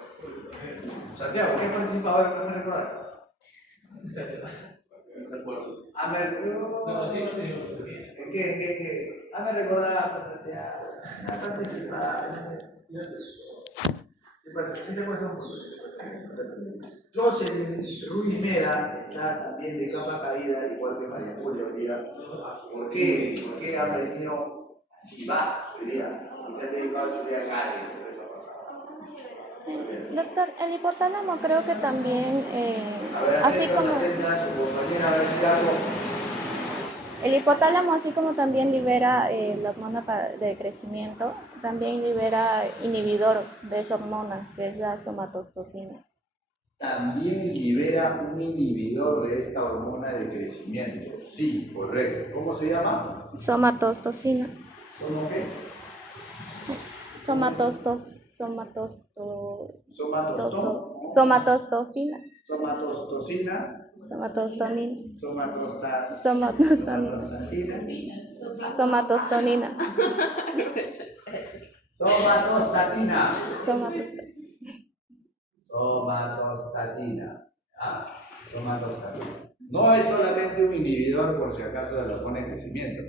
Santiago, ¿qué ha participado? A ver, ¿me recordar? ¿En qué? Hazme recordar, Santiago. Ha participado. Sí te puedes hacer un punto. Jocelyn Ruiz Mera está también de capa caída, igual que María Julia hoy día. ¿Por qué? Porque ha venido así va hoy día. Y se ha dedicado a estudiar Gales, por eso ha pasado. Doctor, el hipotálamo creo que también, A ver, así como atenta, su compañera va a decir algo. el hipotálamo, así como también libera la hormona de crecimiento, también libera inhibidor de esa hormona, que es la somatostosina. También libera un inhibidor de esta hormona de crecimiento. Sí, correcto. ¿Cómo se llama? Somatostosina. ¿Cómo qué? Somatostosina. Somatostonina. Somatostatina. Somatostatina. Somatostatina. No es solamente un inhibidor, por si acaso, de la hormona de crecimiento.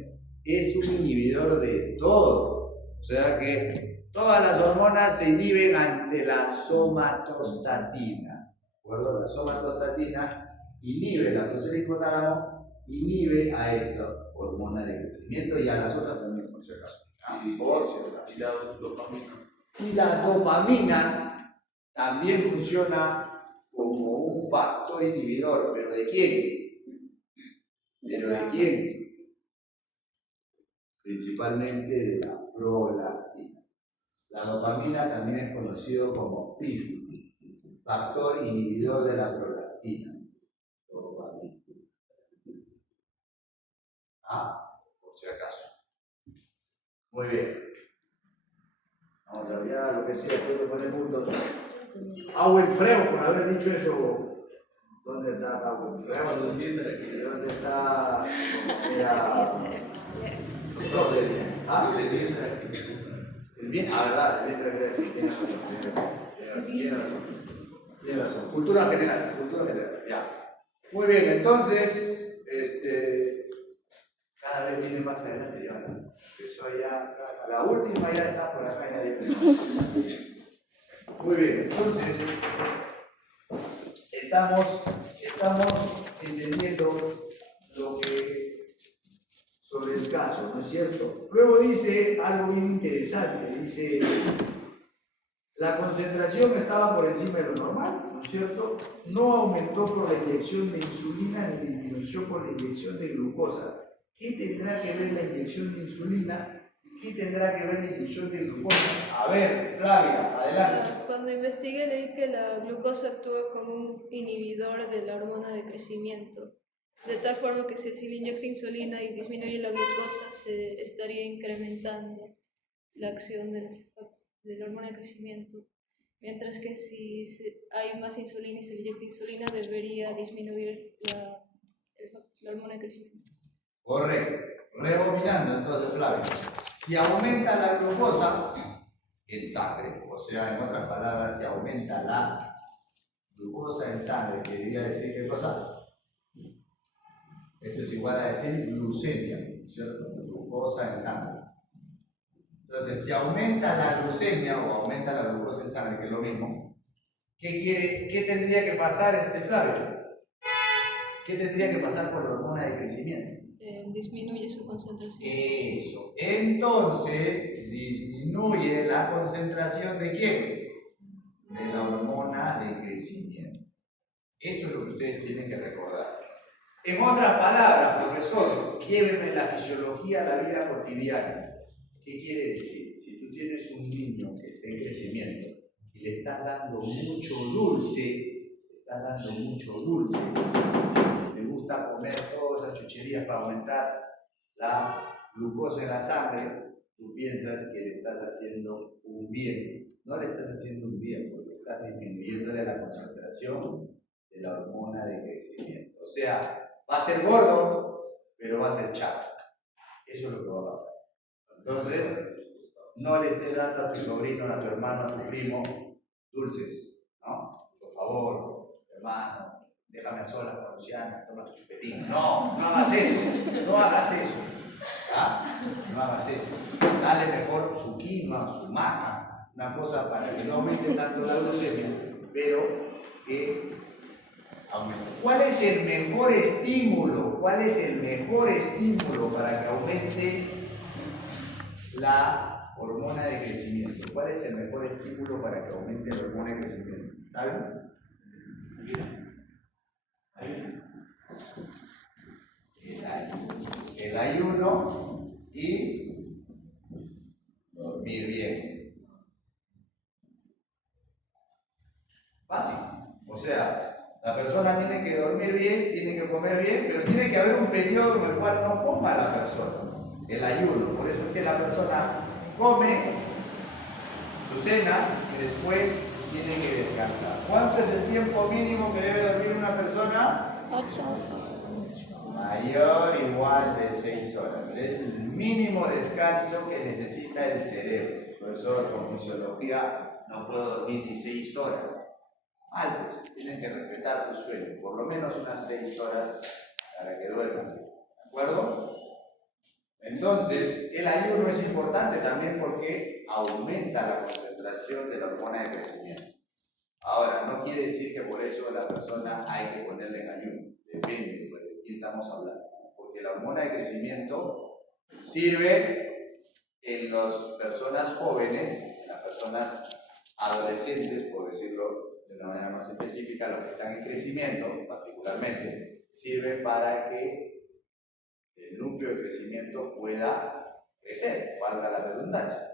Es un inhibidor de todo. O sea que todas las hormonas se inhiben ante la somatostatina. ¿De acuerdo? La somatostatina inhibe la función del hipotálamo, inhibe a esta hormona de crecimiento y a las otras también, por si acaso. Por si acaso. Y la dopamina. Y la dopamina también funciona como un factor inhibidor. ¿Pero de quién? ¿Pero de quién? Principalmente de la prolactina. La dopamina también es conocido como PIF, factor inhibidor de la prolactina. Dopamina. Por si acaso. Muy bien. Vamos a ver lo que sea, quiero poner puntos. Wilfredo, por haber dicho eso. ¿Dónde está Wilfredo? ¿Dónde está? Entonces, el bien, verdad, el bien, tiene razón. Cultura general, ya. Muy bien, entonces, cada vez viene más adelante ya, ¿no? Eso ya, la última ya está por acá ya. Muy bien, entonces, estamos entendiendo lo que sobre el caso, ¿no es cierto? Luego dice algo bien interesante, dice, la concentración estaba por encima de lo normal, ¿no es cierto? No aumentó por la inyección de insulina ni disminuyó por la inyección de glucosa. ¿Qué tendrá que ver la inyección de insulina y qué tendrá que ver la inyección de glucosa? A ver, Flavia, adelante. Cuando investigué leí que la glucosa actúa como un inhibidor de la hormona de crecimiento, de tal forma que si se le inyecta insulina y disminuye la glucosa, se estaría incrementando la acción de la hormona de crecimiento, mientras que si hay más insulina y se le inyecta insulina, debería disminuir la hormona de crecimiento. Correcto. Rebobinando entonces, Flavio. Si aumenta la glucosa en sangre, o sea, en otras palabras, si aumenta la glucosa en sangre, quería decir qué cosa. Esto es igual a decir glucemia, ¿cierto? Glucosa en sangre. Entonces, si aumenta la glucemia o aumenta la glucosa en sangre, que es lo mismo, ¿qué tendría que pasar, Flavio? ¿Qué tendría que pasar con la hormona de crecimiento? Disminuye su concentración. Eso. Entonces, disminuye la concentración ¿de quién? De la hormona de crecimiento. Eso es lo que ustedes tienen que recordar. En otras palabras, profesor, lléveme la fisiología a la vida cotidiana. ¿Qué quiere decir? Si tú tienes un niño que está en crecimiento y le estás dando mucho dulce, le gusta comer todas esas chucherías para aumentar la glucosa en la sangre, tú piensas que le estás haciendo un bien. No le estás haciendo un bien porque estás disminuyéndole la concentración de la hormona de crecimiento. O sea, va a ser gordo, pero va a ser chato. Eso es lo que va a pasar. Entonces, no le estés dando a tu sobrino, a tu hermano, a tu primo dulces, ¿no? Por favor, hermano, déjame a solas con Luciana, toma tu chupetín. No, no hagas eso, no hagas eso. ¿Ah? No hagas eso. Dale mejor su quinoa, su maca, una cosa para que no aumente tanto la glucemia, pero que aumente. ¿Cuál es el mejor estímulo? ¿Cuál es el mejor estímulo para que aumente la hormona de crecimiento? ¿Cuál es el mejor estímulo para que aumente la hormona de crecimiento? ¿Saben? El ayuno y dormir bien. Fácil. O sea, la persona tiene que dormir bien, tiene que comer bien, pero tiene que haber un periodo en el cual no coma la persona. El ayuno. Por eso es que la persona come su cena y después tiene que descansar. ¿Cuánto es el tiempo mínimo que debe dormir una persona? 8. Mayor o igual de 6 horas. Es el mínimo descanso que necesita el cerebro. Por eso con fisiología no puedo dormir ni 6 horas. Mal, pues, tienen que respetar tu sueño. Por lo menos unas 6 horas para que duermas. ¿De acuerdo? Entonces, el ayuno es importante también porque aumenta la concentración de la hormona de crecimiento. Ahora, no quiere decir que por eso la persona hay que ponerle en ayuno. Depende pues, de quién estamos hablando. Porque la hormona de crecimiento sirve en las personas jóvenes, en las personas adolescentes, por decirlo de una manera más específica, los que están en crecimiento particularmente, sirve para que el núcleo de crecimiento pueda crecer, valga la redundancia.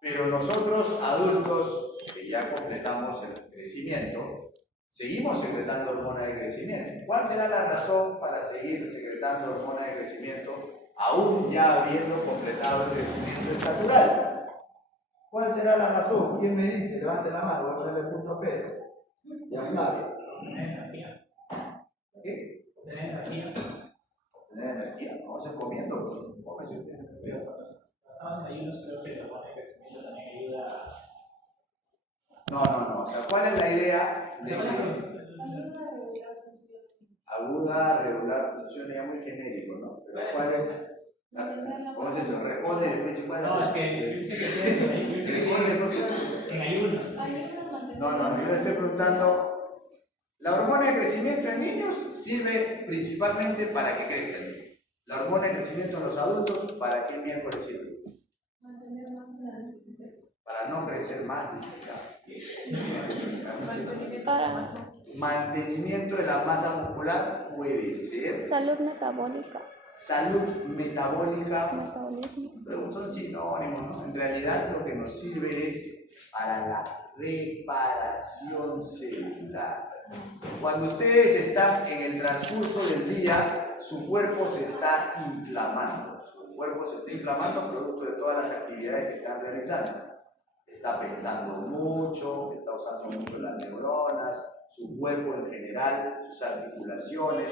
Pero nosotros adultos que ya completamos el crecimiento, seguimos secretando hormona de crecimiento. ¿Cuál será la razón para seguir secretando hormona de crecimiento aún ya habiendo completado el crecimiento estatural? ¿Cuál será la razón? ¿Quién me dice? Levante la mano, voy a ponerle punto a Pedro. Y a Flavio. Tener energía. ¿Qué? Tener energía. Tener energía. Vamos a ir comiendo. Cómese usted. Basado en ayunos, creo que la hormona de crecimiento también ayuda. No. O sea, ¿cuál es la idea de que aguda, regular, funciona ya muy genérico, ¿no? Pero ¿cuál es? ¿Cómo es eso? Responde y después dice, No, es que yo sé que sí, en ayuno. No, yo le estoy preguntando. La hormona de crecimiento en niños sirve principalmente para que crezcan. La hormona de crecimiento en los adultos, ¿para qué miércoles sirve? Para no crecer más, dice ya. Para Mantenimiento de la masa muscular puede ser. salud metabólica. Salud metabólica. Metabolismo. Pero son sinónimos, ¿no? En realidad lo que nos sirve es para la reparación celular. Cuando ustedes están en el transcurso del día, su cuerpo se está inflamando. Su cuerpo se está inflamando producto de todas las actividades que están realizando. Está pensando mucho, está usando mucho las neuronas, su cuerpo en general, sus articulaciones.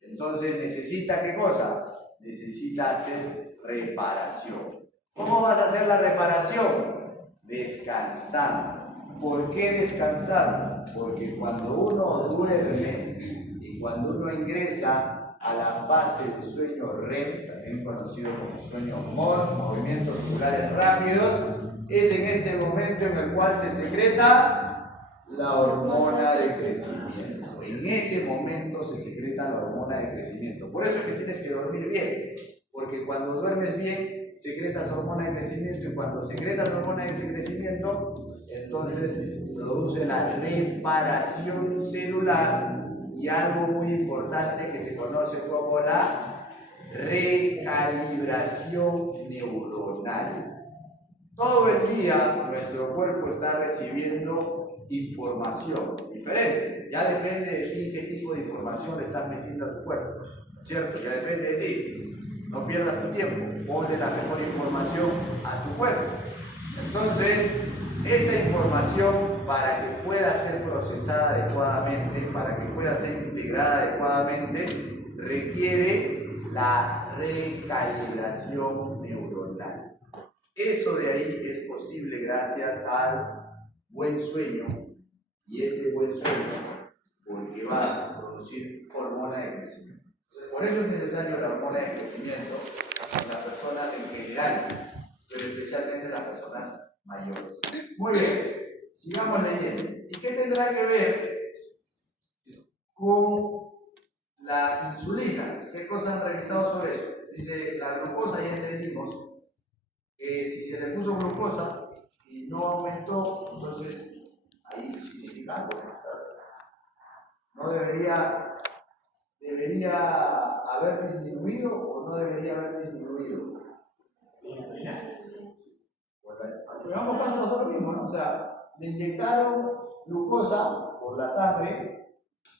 Entonces necesita, ¿qué cosa? Necesita hacer reparación. ¿Cómo vas a hacer la reparación? Descansando. ¿Por qué descansando? Porque cuando uno duerme y cuando uno ingresa a la fase de sueño REM, también conocido como sueño MOR, movimientos musculares rápidos, es en este momento en el cual se secreta la hormona de crecimiento. En ese momento se secreta la hormona de crecimiento. Por eso es que tienes que dormir bien, porque cuando duermes bien, secretas hormona de crecimiento, y cuando secretas hormona de crecimiento, entonces produce la reparación celular y algo muy importante que se conoce como la recalibración neuronal. Todo el día nuestro cuerpo está recibiendo información diferente. Ya depende de ti qué tipo de información le estás metiendo a tu cuerpo, ¿cierto? Ya depende de ti. No pierdas tu tiempo, ponle la mejor información a tu cuerpo. Entonces, esa información, para que pueda ser procesada adecuadamente, para que pueda ser integrada adecuadamente, requiere la recalibración neuronal. Eso de ahí es posible gracias al buen sueño, y ese buen sueño porque va a producir hormona de crecimiento. Entonces, por eso es necesario la hormona de crecimiento en las personas en general, pero especialmente en las personas mayores. Muy bien, sigamos leyendo. ¿Y qué tendrá que ver con la insulina? ¿Qué cosas han revisado sobre eso? Dice, la glucosa, ya entendimos que si se le puso glucosa y no aumentó, entonces ahí significa algo. No debería haber disminuido o no debería haber disminuido. Pero ambos casos pasó lo mismo, ¿no? O sea, le inyectaron glucosa por la sangre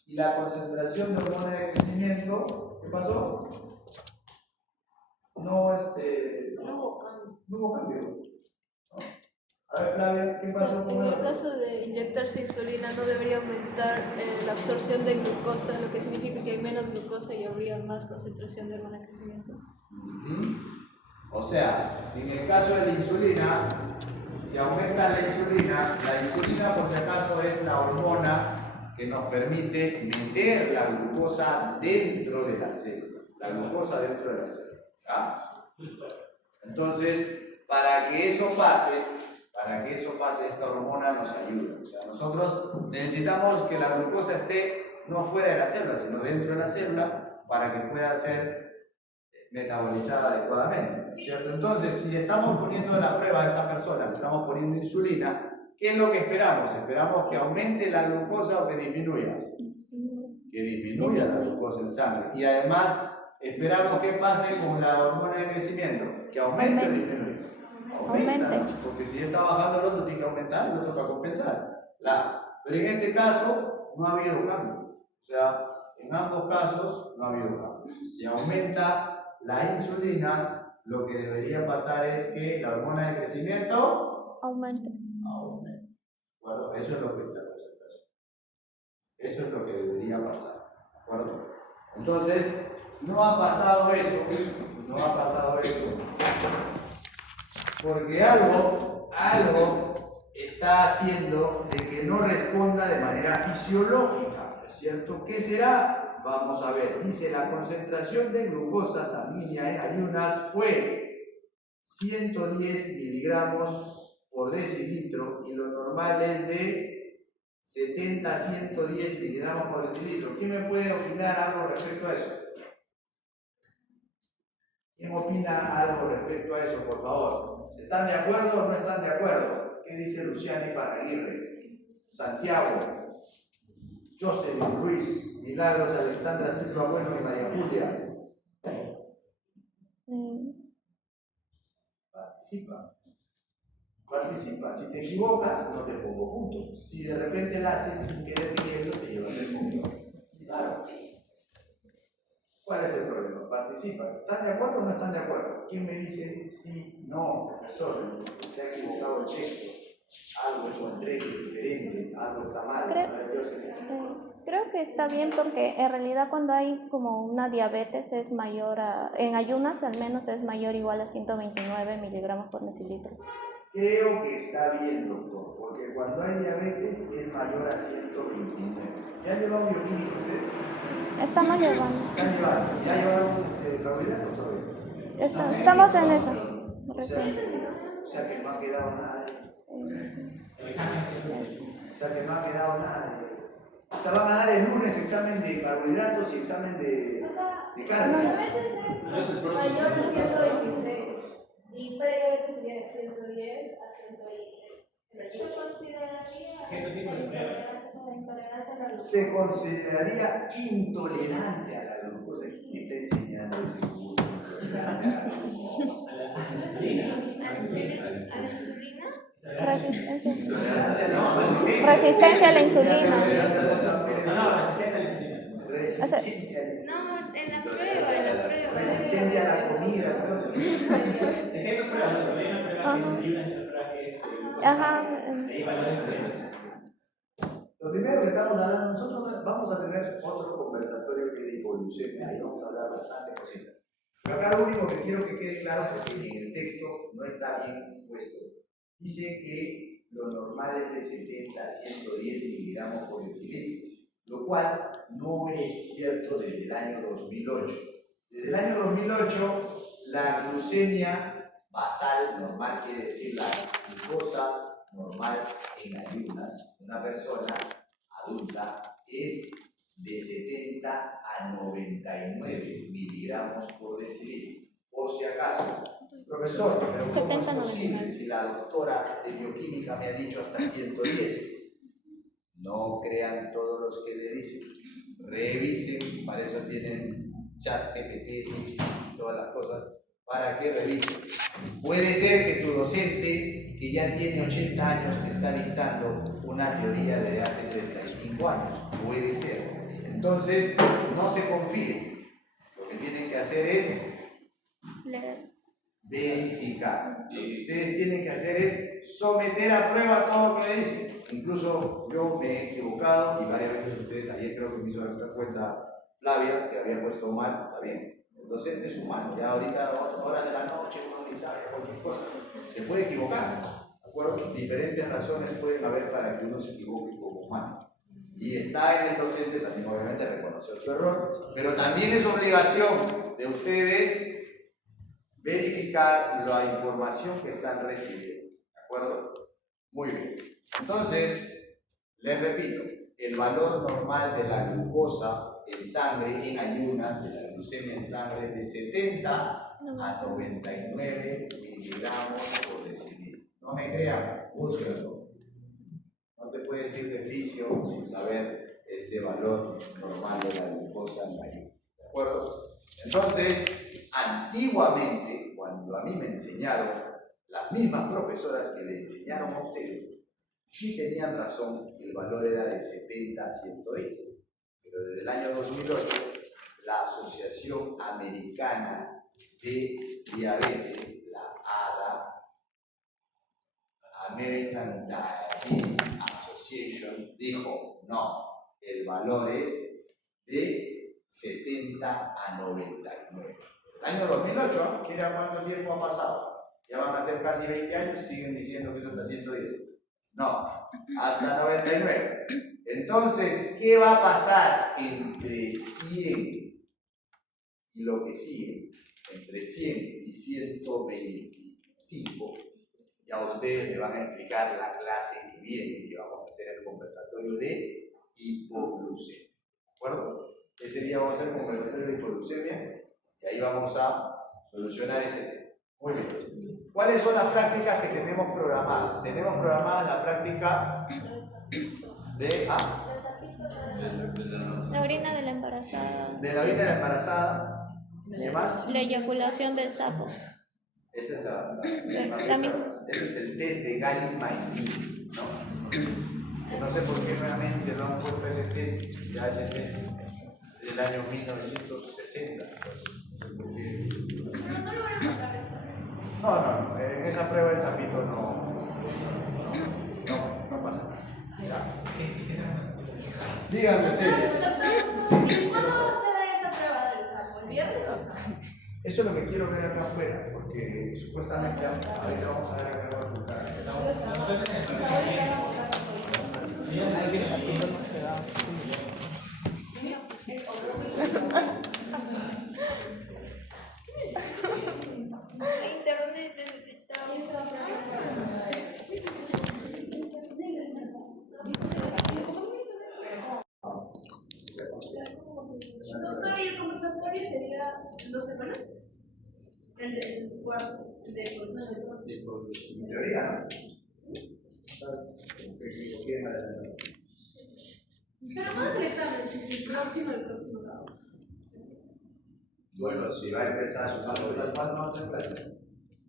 y la concentración de hormona de crecimiento, ¿qué pasó? No hubo cambio. ¿No? A ver, Flavia, ¿qué pasó con En el eso? caso de inyectarse insulina no debería aumentar la absorción de glucosa, lo que significa que hay menos glucosa y habría más concentración de hormona de crecimiento. O sea, en el caso de la insulina, si aumenta la insulina por si acaso es la hormona que nos permite meter la glucosa dentro de la célula. La glucosa dentro de la célula. ¿Ah? Entonces, para que eso pase, esta hormona nos ayuda. O sea, nosotros necesitamos que la glucosa esté no fuera de la célula, sino dentro de la célula para que pueda ser metabolizada adecuadamente, ¿cierto? Entonces, si le estamos poniendo en la prueba a esta persona, le estamos poniendo insulina, ¿qué es lo que esperamos? ¿Esperamos que aumente la glucosa o que disminuya? Que disminuya la glucosa en sangre. Y además, esperamos que pase con la hormona de crecimiento, que aumente o disminuya. Aumenta, ¿no? Porque si está bajando el otro, tiene que aumentar, el otro para compensar. Pero en este caso, no ha habido cambio. O sea, en ambos casos no ha habido cambio. Si aumenta la insulina, lo que debería pasar es que la hormona de crecimiento aumente. Bueno, eso es lo que es la concentración. Eso es lo que debería pasar. ¿De acuerdo? Entonces, no ha pasado eso. Porque algo está haciendo de que no responda de manera fisiológica, ¿es cierto? ¿Qué será? Vamos a ver, dice, la concentración de glucosa sanguínea en ayunas fue 110 miligramos por decilitro y lo normal es de 70 a 110 miligramos por decilitro. ¿Quién me puede opinar algo respecto a eso? ¿Quién opina algo respecto a eso, por favor? ¿Están de acuerdo o no están de acuerdo? ¿Qué dice Luciana Iparraguirre? Santiago, Jocelyn, Luis, Milagros, Alexandra Silva Bueno y María Julia. Participa. Si te equivocas, no te pongo puntos. Si de repente la haces sin querer queriendo, te llevas el punto. Claro. ¿Cuál es el problema? Participa. ¿Están de acuerdo o no están de acuerdo? ¿Quién me dice sí, no, profesor? Usted ha equivocado el texto. Algo encontré que es diferente, algo está mal. Creo que está bien porque en realidad cuando hay como una diabetes es mayor en ayunas al menos es mayor o igual a 129 miligramos por decilitro. Creo que está bien, doctor, porque cuando hay diabetes es mayor a 129. ¿Ya han llevado bioquímica ustedes? Estamos llevando. ¿Están llevando? ¿Ya llevaron carbohidratos todavía? Estamos en eso. O sea que no ha quedado nada ahí. O sea que no ha quedado nada ahí. O sea, van a dar el lunes examen de carbohidratos y examen de carne. Normalmente es mayor a 126 y previamente sería de 110 a 120. Se consideraría Se consideraría intolerante a la glucosa. ¿Quién está enseñando ese curso? Intolerante a la glucosa. a la insulina. Resistencia. Intolerante a la Resistencia a la insulina. Resistente a la No, en la prueba, resistente a la comida. ¿Cómo se llama? Ajá. Lo primero que estamos hablando, nosotros vamos a tener otro conversatorio que de hipoglucemia, ahí vamos a hablar bastante cositas. Pero acá lo único que quiero que quede claro es que en el texto no está bien puesto. Dice que lo normal es de 70 a 110 miligramos por decilitro, lo cual no es cierto desde el año 2008. Desde el año 2008, la glucemia basal normal, quiere decir la glucosa normal en ayunas, una persona adulta es de 70 a 99 miligramos por decilitro. Por si acaso, profesor, pero ¿cómo 70, es posible 99. si la doctora de bioquímica me ha dicho hasta 110? No crean todos los que le dicen. Revisen, para eso tienen chat, GPT, tips y todas las cosas, para que revisen. Puede ser que tu docente, que ya tiene 80 años, te está dictando una teoría de hace 35 años. Puede ser. Entonces, no se confíen. Lo que tienen que hacer es verificar. Lo que ustedes tienen que hacer es someter a prueba todo lo que le dicen. Incluso yo me he equivocado y varias veces ustedes, ayer creo que me hizo la cuenta Flavia, que había puesto mal, está bien. El docente es humano, ya ahorita a horas de la noche uno ni sabe cualquier cosa. Se puede equivocar, ¿de acuerdo? Diferentes razones pueden haber para que uno se equivoque como humano. Y está en el docente también, obviamente, reconocer su error, pero también es obligación de ustedes verificar la información que están recibiendo, ¿de acuerdo? Muy bien. Entonces, les repito, el valor normal de la glucosa en sangre en ayunas, de la glucemia en sangre, es de 70 a 99 miligramos por decilitro. No me crean, búsquenlo. No te puedes ir de fisio sin saber este valor normal de la glucosa en ayunas. ¿De acuerdo? Entonces, antiguamente, cuando a mí me enseñaron, las mismas profesoras que le enseñaron a ustedes, sí tenían razón, el valor era de 70 a 110. Pero desde el año 2008, la Asociación Americana de Diabetes, la ADA, American Diabetes Association, dijo, no, el valor es de 70 a 99. El año 2008, mira cuánto tiempo ha pasado. Ya van a ser casi 20 años, siguen diciendo que es hasta 110. No, hasta 99. Entonces, ¿qué va a pasar entre 100 y lo que sigue? Entre 100 y 125. Ya ustedes me van a explicar la clase que viene, que vamos a hacer el conversatorio de hipoglucemia. ¿De acuerdo? Ese día vamos a hacer el conversatorio de hipoglucemia y ahí vamos a solucionar ese tema. Muy bien. ¿Cuáles son las prácticas que tenemos programadas? Tenemos programada la práctica de La orina de la embarazada. de la orina de la embarazada. ¿Qué más? La eyaculación del sapo. Esa es ese es el test de Galli-Mainz, ¿no? Que no sé por qué nuevamente lo han puesto ese test, ya ese test del año 1960. No sé por qué. Pero no lo van a encontrar esta vez. No, en esa prueba el sapito no pasa nada. Ya. Díganme ustedes. ¿Cuándo se da esa prueba del sapo? ¿El viernes o el sábado? Eso es lo que quiero ver acá afuera, porque supuestamente ahorita vamos a ver acá los resultados. Doctor, ¿y el conversatorio sería 2 semanas? El del cuarto, el de En teoría, ¿no? Pero ¿cuándo es el examen? Si es el próximo sábado. Bueno, si va a empezar, ¿cuándo vamos a hacer clases?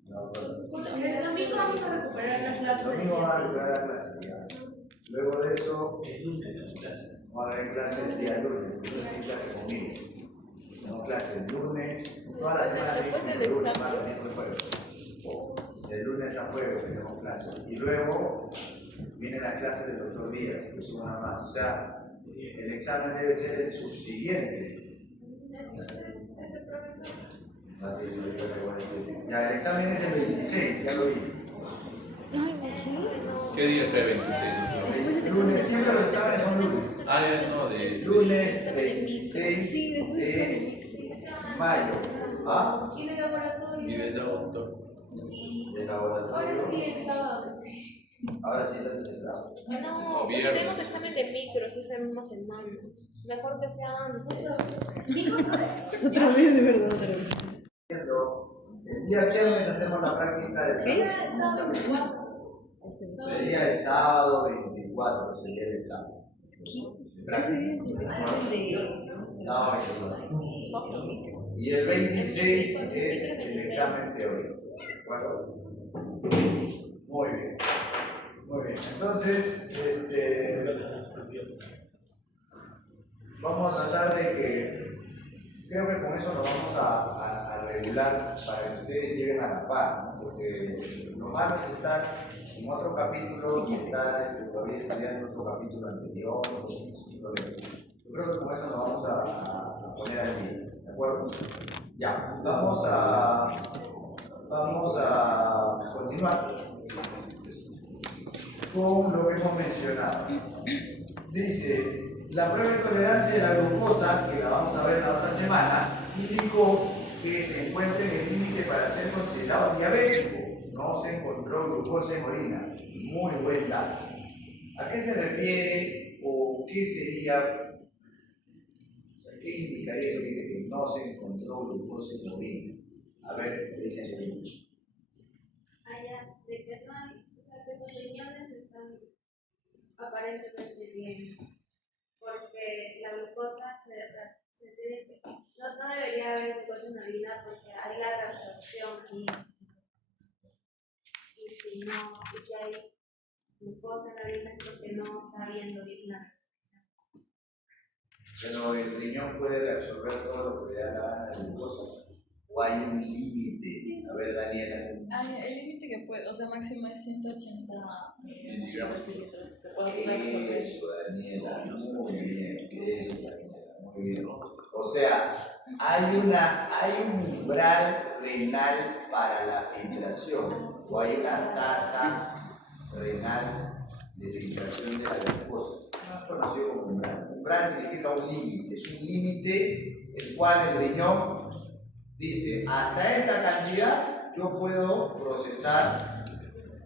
No, El domingo vamos a recuperar las el clases. domingo van a recuperar la clase ya. Luego de eso, vamos a ver clase el día lunes. Entonces, sí, clase conmigo. Tenemos clase el lunes, toda la semana Después del el lunes, examen. martes, miércoles, jueves. De lunes a jueves tenemos clase. Y luego vienen las clases del doctor Díaz, que son una más. O sea, el examen debe ser el subsiguiente. Entonces, ese profesor. Ya, el examen es el 26, ya lo vi. ¿Qué día fue 26? El lunes, siempre los exámenes son lunes. Ah, no, de... Lunes 26 de mayo. ¿Ah? Y de laboratorio. Y de laboratorio. De Ahora laboratorio. sí, el sábado, sí. Ahora sí está necesitado. No, porque Viernes. tenemos examen de micro, si es en una semana. Mejor que sea antes. Otra vez, de verdad, otra vez. El día viernes hacemos la práctica del examen. Sería el sábado 24, sería el examen. Sábado 24. Y el 26 es el examen teórico. ¿De acuerdo? Muy bien. Muy bien. Entonces, vamos a tratar de que, creo que con eso nos vamos a regular para que ustedes lleguen a la par, ¿no? Porque lo malo es estar en otro capítulo y estar todavía estudiando otro capítulo anterior. Yo creo que con eso nos vamos a poner aquí, ¿de acuerdo? Ya, vamos a continuar con lo que hemos mencionado. Dice, la prueba de tolerancia de la glucosa, que la vamos a ver la otra semana, indicó que se encuentra en el límite para ser considerado diabético. No se encontró glucosa en orina. Muy buen dato. ¿A qué se refiere o qué sería? ¿Qué indicaría eso que dice que no se encontró glucosa en orina? A ver, ¿qué dice el libro? Allá, de que no hay, o sea, que sus riñones están aparentemente bien, porque la glucosa se tiene que, no debería haber glucosa en la orina porque hay la reabsorción y si no, y si hay glucosa en la orina es porque no está habiendo bien la reabsorción. Pero el riñón puede reabsorber todo lo que le da la gana de glucosa. ¿O hay un límite? A ver, Daniela. El límite que puede, o sea, máximo es 180 miligramos. Eso, Daniela. Muy bien. Eso, Daniela. Muy bien. O sea, hay un umbral renal para la filtración. O hay una tasa renal de filtración de la glucosa. Más conocido como umbral. Umbral significa un límite. Es un límite el cual el riñón dice, hasta esta cantidad yo puedo procesar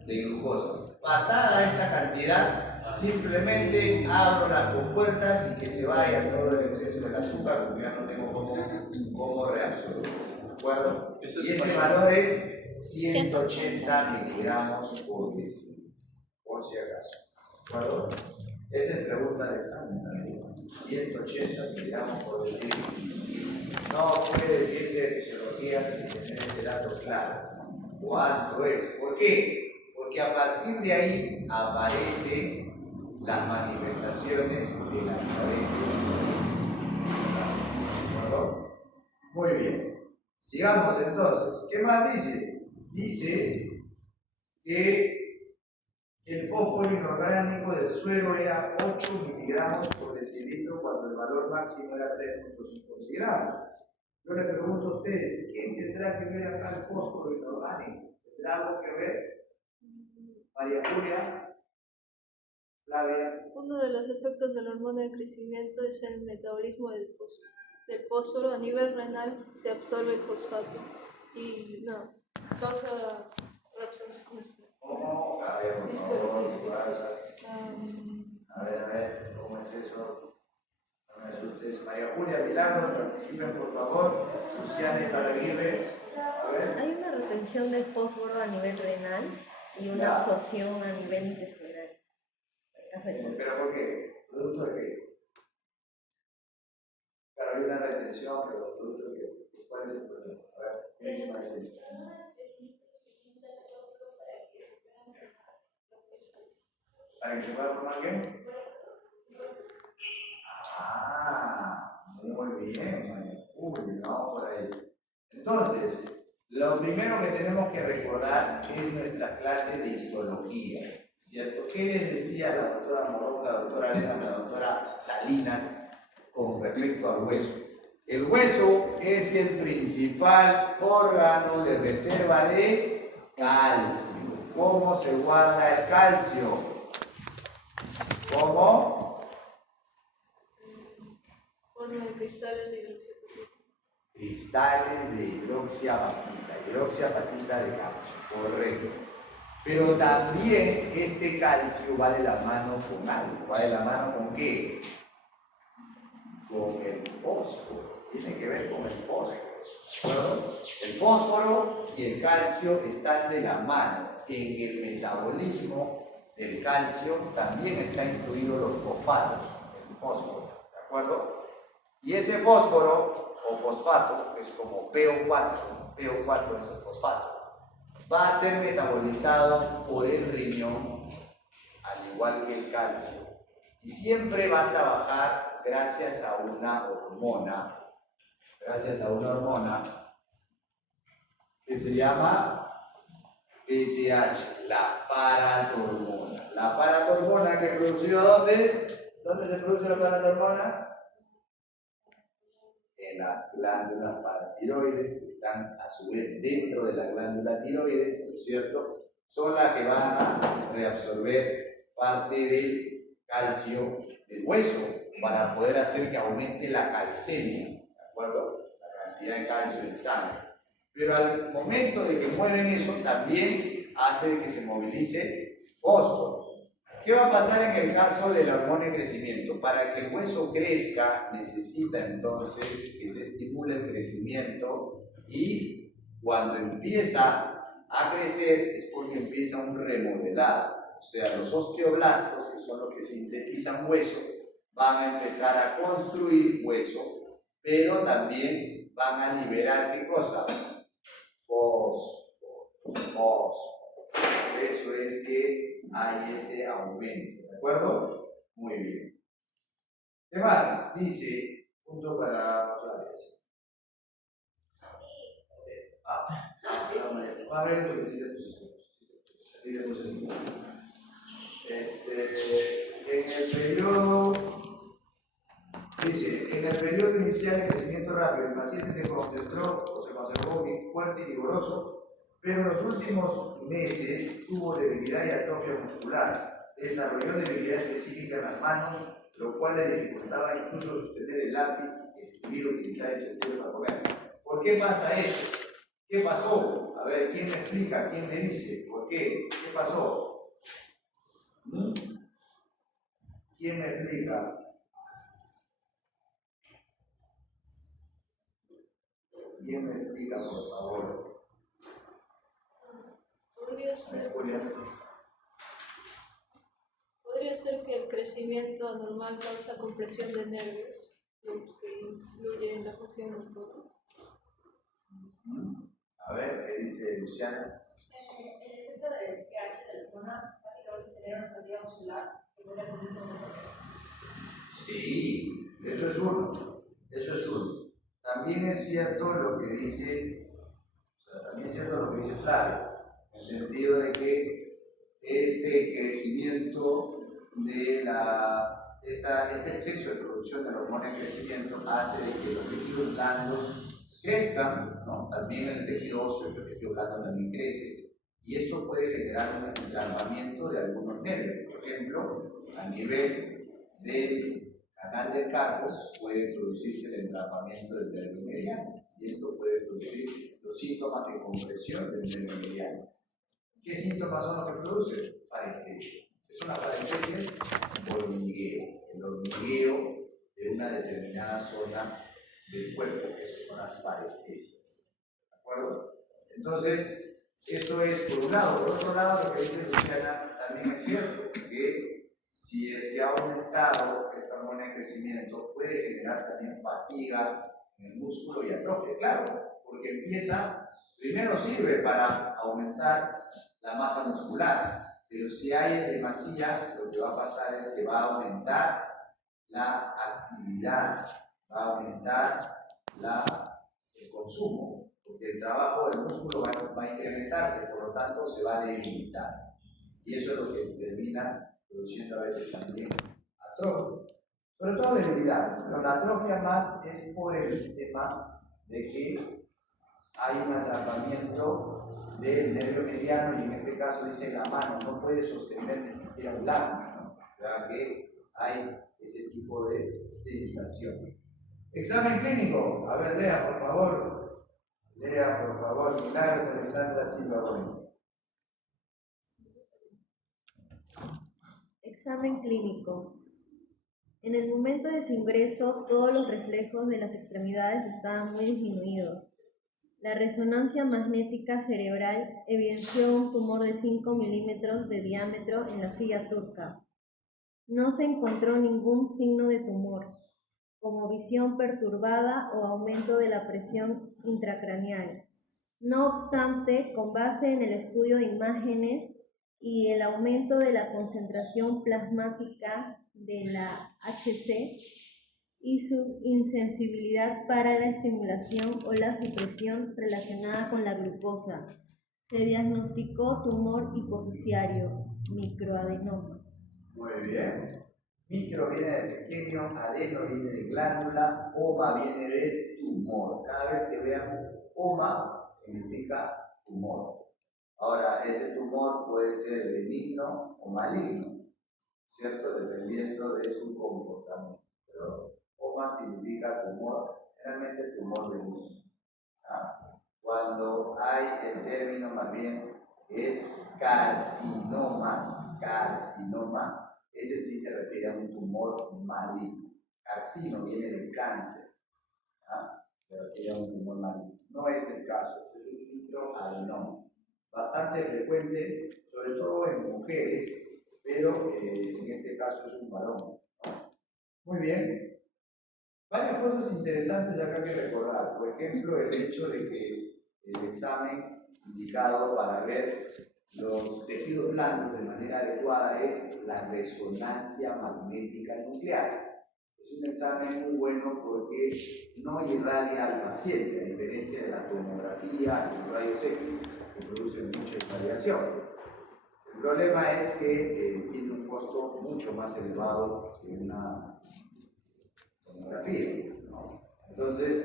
de glucosa. Pasada esta cantidad, simplemente abro las compuertas y que se vaya todo el exceso del azúcar porque ya no tengo cómo reabsorber. ¿De acuerdo? Y ese valor es 180 miligramos por decilitro, por si acaso. ¿De acuerdo? Esa es pregunta de examen también. 180 miligramos por decilitro. No puede decir de fisiología sin tener ese dato claro. ¿Cuánto es? ¿Por qué? Porque a partir de ahí aparecen las manifestaciones de las diabetes. Muy bien. Sigamos entonces. ¿Qué más dice? Dice que el fósforo inorgánico del suelo era 8 miligramos por decilitro cuando el valor máximo era 3.5 miligramos. Yo les pregunto a ustedes, ¿quién tendrá que ver acá el fósforo inorgánico? ¿Tendrá algo que ver? María Julia, Flavia. Uno de los efectos de la hormona de crecimiento es el metabolismo del fósforo. A nivel renal se absorbe el fosfato y no, causa reabsorción. ¿Cómo? Flavia, por favor, a ver, ¿cómo es eso? A Ustedes, María Julia, Milagros, participen por favor. Luciana y Paraguirre. A ver. Hay una retención de fósforo a nivel renal y una Ya. absorción a nivel intestinal. ¿Pero por qué? ¿Producto de qué? Claro, hay una retención, pero ¿producto de qué? ¿Cuál es el problema? A ver, ¿qué es más eso? ¿Para que se pueda formar qué? Ah, muy bien, María Julia, vamos por ahí. Entonces, lo primero que tenemos que recordar es nuestra clase de histología, ¿cierto? ¿Qué les decía la doctora Morón, la doctora Arena, la doctora Salinas con respecto al hueso? El hueso es el principal órgano de reserva de calcio. ¿Cómo se guarda el calcio? ¿Cómo? Forma de cristales de hidroxiapatita. Cristales de hidroxiapatita de calcio, correcto. Pero también este calcio va de la mano con algo. ¿Va de la mano con qué? Con el fósforo. Tiene que ver con el fósforo. ¿Acuerdo? El fósforo y el calcio están de la mano. En el metabolismo del calcio también está incluido los fosfatos, el fósforo. ¿De acuerdo? Y ese fósforo o fosfato, que es como PO4, PO4 es el fosfato, va a ser metabolizado por el riñón, al igual que el calcio, y siempre va a trabajar gracias a una hormona que se llama PTH, la paratormona. La paratormona que producido ¿dónde? ¿Dónde se produce la paratormona? En las glándulas paratiroides, que están a su vez dentro de la glándula tiroides, ¿no es cierto? Son las que van a reabsorber parte del calcio del hueso para poder hacer que aumente la calcemia, ¿de acuerdo? La cantidad de calcio en sangre. Pero al momento de que mueven eso, también hace que se movilice fósforo. ¿Qué va a pasar en el caso de la hormona de crecimiento? Para que el hueso crezca, necesita entonces que se estimule el crecimiento, y cuando empieza a crecer es porque empieza un remodelado. O sea, los osteoblastos, que son los que sintetizan hueso, van a empezar a construir hueso, pero también van a liberar ¿qué cosa? Fósforo. Por eso es que hay ese aumento, ¿de acuerdo? Muy bien. ¿Qué más? Dice, punto para Flavia. A ver, lo que sí te puse. En el periodo, dice, en el periodo inicial de crecimiento rápido, el paciente se concentró o se conservó fuerte y vigoroso, pero en los últimos meses tuvo debilidad y atrofia muscular. Desarrolló debilidad específica en las manos, lo cual le dificultaba incluso sostener el lápiz, escribir o utilizar utensilios para comer. ¿Por qué pasa eso? ¿Qué pasó? A ver, ¿quién me explica? ¿Quién me dice? ¿Por qué? ¿Qué pasó? ¿Quién me explica? ¿Quién me explica, por favor? Podría ser que el crecimiento anormal causa compresión de nervios, lo que influye en la función motora. A ver, ¿qué dice Luciana? El exceso de pH de la hormona básicamente genera una fatiga muscular que puede condición motora. Sí, eso es uno. También es cierto lo que dice, Flavia, en el sentido de que este crecimiento de este exceso de producción de la hormona de crecimiento hace de que los tejidos blandos crezcan, ¿no? También el tejido óseo, el tejido blando también crece, y esto puede generar un entrampamiento de algunos nervios. Por ejemplo, a nivel del canal del carpo puede producirse el entrampamiento del nervio mediano, y esto puede producir los síntomas de compresión del nervio mediano. ¿Qué síntomas son los que producen? Parestesia. Es una parestesia, hormigueo. El hormigueo de una determinada zona del cuerpo, que son las parestesias. ¿De acuerdo? Entonces, esto es por un lado. Por otro lado, lo que dice Luciana también es cierto, que si es que ha aumentado esta hormona de crecimiento, puede generar también fatiga en el músculo y atrofia, claro, porque empieza, primero sirve para aumentar la masa muscular, pero si hay en demasía, lo que va a pasar es que va a aumentar la actividad, va a aumentar el consumo, porque el trabajo del músculo va a incrementarse, por lo tanto se va a debilitar. Y eso es lo que termina produciendo a veces también atrofia. Sobre todo debilidad, pero la atrofia más es por el tema de que hay un atrapamiento del nervio mediano y en este caso dice la mano, no puede sostener ni siquiera un lápiz, ¿no? O sea que hay ese tipo de sensación. Examen clínico. A ver, lea por favor. Lea por favor. Milagros Alexandra Silva Bueno. Examen clínico. En el momento de su ingreso, todos los reflejos de las extremidades estaban muy disminuidos. La resonancia magnética cerebral evidenció un tumor de 5 milímetros de diámetro en la silla turca. No se encontró ningún signo de tumor, como visión perturbada o aumento de la presión intracraneal. No obstante, con base en el estudio de imágenes y el aumento de la concentración plasmática de la HC y su insensibilidad para la estimulación o la supresión relacionada con la glucosa, se diagnosticó tumor hipofisiario, microadenoma. Muy bien. Micro viene de pequeño, adeno viene de glándula, oma viene de tumor. Cada vez que vean oma, significa tumor. Ahora, ese tumor puede ser benigno o maligno, ¿cierto? Dependiendo de su comportamiento. Pero oma significa tumor, generalmente tumor benigno. ¿Ah? Cuando hay el término más bien es carcinoma, ese sí se refiere a un tumor maligno. Carcino viene de cáncer, ¿ah? Se refiere a un tumor maligno. No es el caso, es un microadenoma. Bastante frecuente, sobre todo en mujeres, pero en este caso es un varón, ¿no? Muy bien. Varias cosas interesantes acá que recordar. Por ejemplo, el hecho de que el examen indicado para ver los tejidos blandos de manera adecuada es la resonancia magnética nuclear. Es un examen muy bueno porque no irradia al paciente, a diferencia de la tomografía y los rayos X, que producen mucha irradiación. El problema es que tiene un costo mucho más elevado que una tomografía, ¿no? Entonces,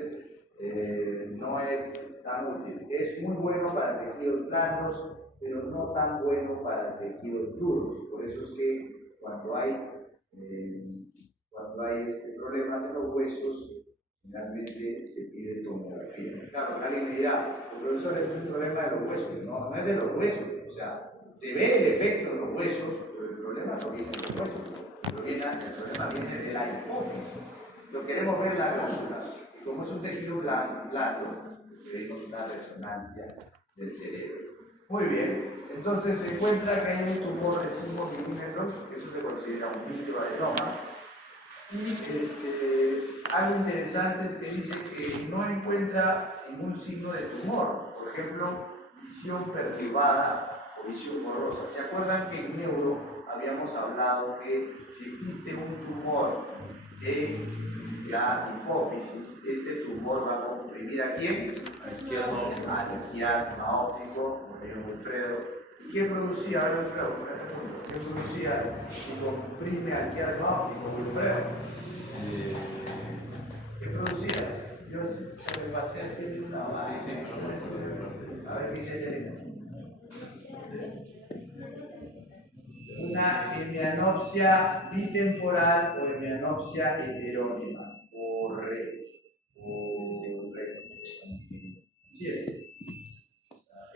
no es tan útil. Es muy bueno para tejidos blandos, pero no tan bueno para tejidos duros. Por eso es que cuando hay problemas en los huesos, finalmente se pide tomografía. Claro, alguien me dirá, profesor, esto es un problema de los huesos. No, no es de los huesos. O sea, se ve el efecto en los huesos, pero el problema no viene de los huesos. El problema viene de la hipófisis. Lo queremos ver en la glándula. Y como es un tejido blando, pedimos una resonancia del cerebro. Muy bien, entonces se encuentra que hay un tumor de 5 milímetros, que eso se considera un microadenoma. Y algo interesante es que dice que no encuentra ningún signo de tumor. Por ejemplo, visión perturbada o visión borrosa. ¿Se acuerdan que en neuro habíamos hablado que si existe un tumor de la hipófisis, este tumor va a comprimir a quién? Al quiasma óptico, por ejemplo, Wilfredo. ¿Y qué producía? A ver, Wilfredo, ¿qué producía si comprime al quiasma óptico, Wilfredo? ¿Qué producía? Yo se me pasé a hacer una vaina. A ver qué dice. Una hemianopsia bitemporal o hemianopsia heterónima. Correcto. Así es.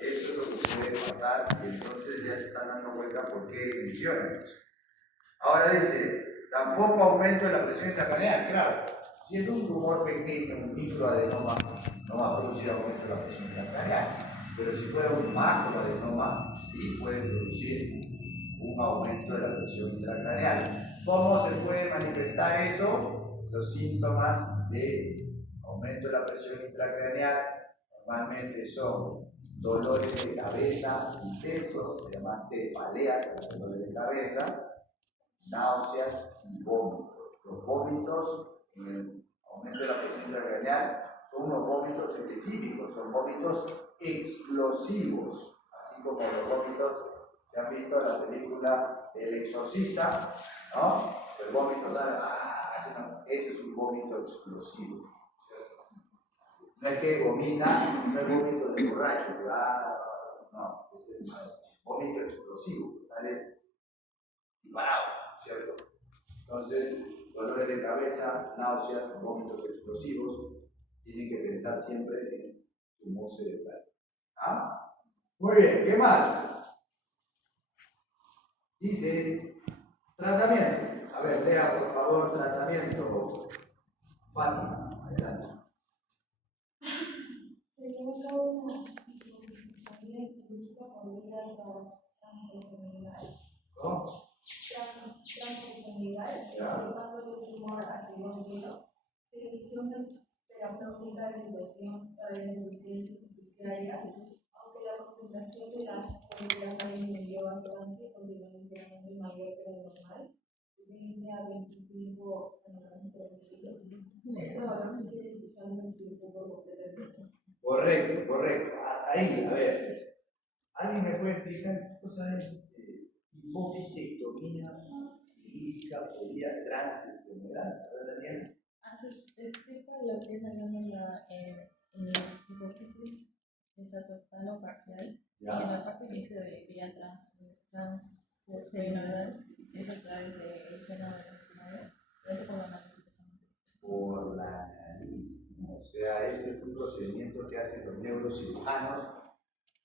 Eso es lo que puede pasar y entonces ya se están dando cuenta por qué mencionan. Ahora dice, Tampoco aumento de la presión intracraneal, claro. Si es un tumor pequeño, un microadenoma, no va a producir aumento de la presión intracraneal. Pero si fuera un macroadenoma, sí puede producir un aumento de la presión intracraneal. ¿Cómo se puede manifestar eso? Los síntomas de aumento de la presión intracraneal normalmente son dolores de cabeza intensos, se llama cefaleas, dolores de cabeza, náuseas y vómitos. Los vómitos en el aumento de la presión intracraneal son unos vómitos específicos, son vómitos explosivos, así como los vómitos se han visto en la película El Exorcista, ¿no? El vómito sale, ese es un vómito explosivo. No es que vomita, no es vómito de borracho, no, es vómito explosivo, sale disparado, ¿cierto? Entonces, dolores de cabeza, náuseas, vómitos explosivos, tienen que pensar siempre en tumor cerebral. ¿Ah? Muy bien, ¿qué más? Dice, tratamiento. A ver, lea por favor, tratamiento. Fátima, adelante. ¿Cómo? Transenfermidad, llevando el tumor hacia el oído, selección terapéutica de situación para la insuficiencia artificial, aunque la concentración de la proteína lleva bastante continuamente mayor que lo normal, de 20 a 25 nanogramos por decilo. Este valor sigue utilizando el tiempo por completo. Correcto. Hasta ahí, a ver. ¿Alguien me puede explicar qué cosa es hipofisectomía quirúrgica por vía transestomedal? A ver, Daniel. Explica lo que es la glándula hipófisis, esa total o parcial, y en la parte que dice de vía transestomedal es a través del seno de la espinaria, por la nariz. O sea, eso es un procedimiento que hacen los neurocirujanos.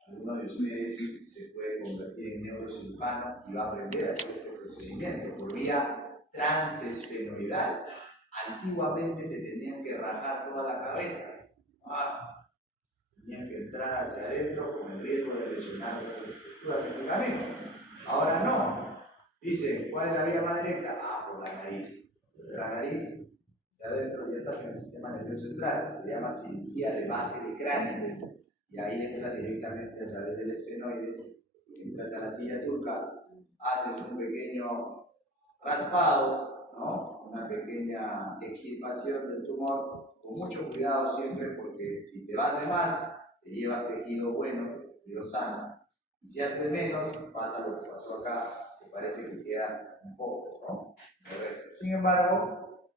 Alguno de ustedes se puede convertir en neurocirujano y va a aprender a hacer este procedimiento por vía transesfenoidal. Antiguamente te tenían que rajar toda la cabeza. Tenían que entrar hacia adentro con el riesgo de lesionar las estructuras en el camino. Ahora no. Dicen, ¿cuál es la vía más directa? Por la nariz. La nariz, de adentro ya estás en el sistema nervioso central. Se llama cirugía de base de cráneo. Y ahí entras directamente a través del esfenoides. Entras a la silla turca, haces un pequeño raspado, ¿no? Una pequeña extirpación del tumor, con mucho cuidado siempre, porque si te vas de más, te llevas tejido bueno, tejido sano, y si haces menos, pasa lo que pasó acá, que parece que queda un poco, ¿no? El resto. Sin embargo,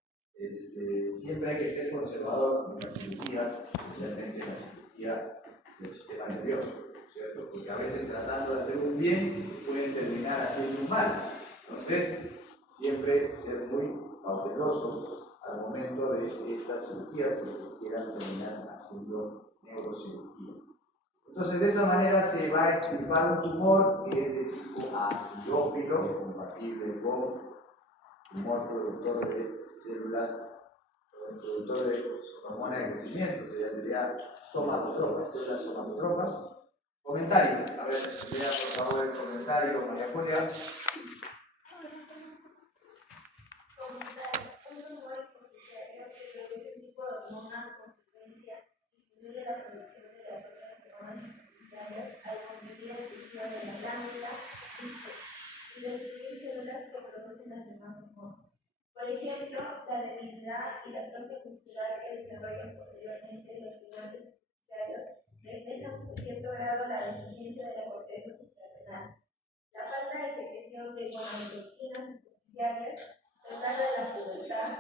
siempre hay que ser conservador en las cirugías, especialmente en la cirugía del sistema nervioso, ¿cierto? Porque a veces tratando de hacer un bien, pueden terminar haciendo un mal. Entonces, siempre ser muy cauteloso al momento de estas cirugías, porque quieran terminar haciendo neurocirugía. Entonces, de esa manera se va a extirpar un tumor que es de tipo acidófilo, compatible con tumor productor de células, productor de hormona de crecimiento, sería somatotrofas, células somatotrofas. Comentarios, a ver, lea por favor el comentario, María Julia. Hormona con frecuencia disminuye la producción de las otras hormonas artificiales al convertir el tejido de la glándula y destruir células que producen las demás hormonas. Por ejemplo, la debilidad y la atrofia muscular que desarrollan posteriormente los gigantes artificiales reflejan hasta cierto grado la deficiencia de la corteza suprarrenal. La falta de secreción de gonadotropínas artificiales retarda la pubertad,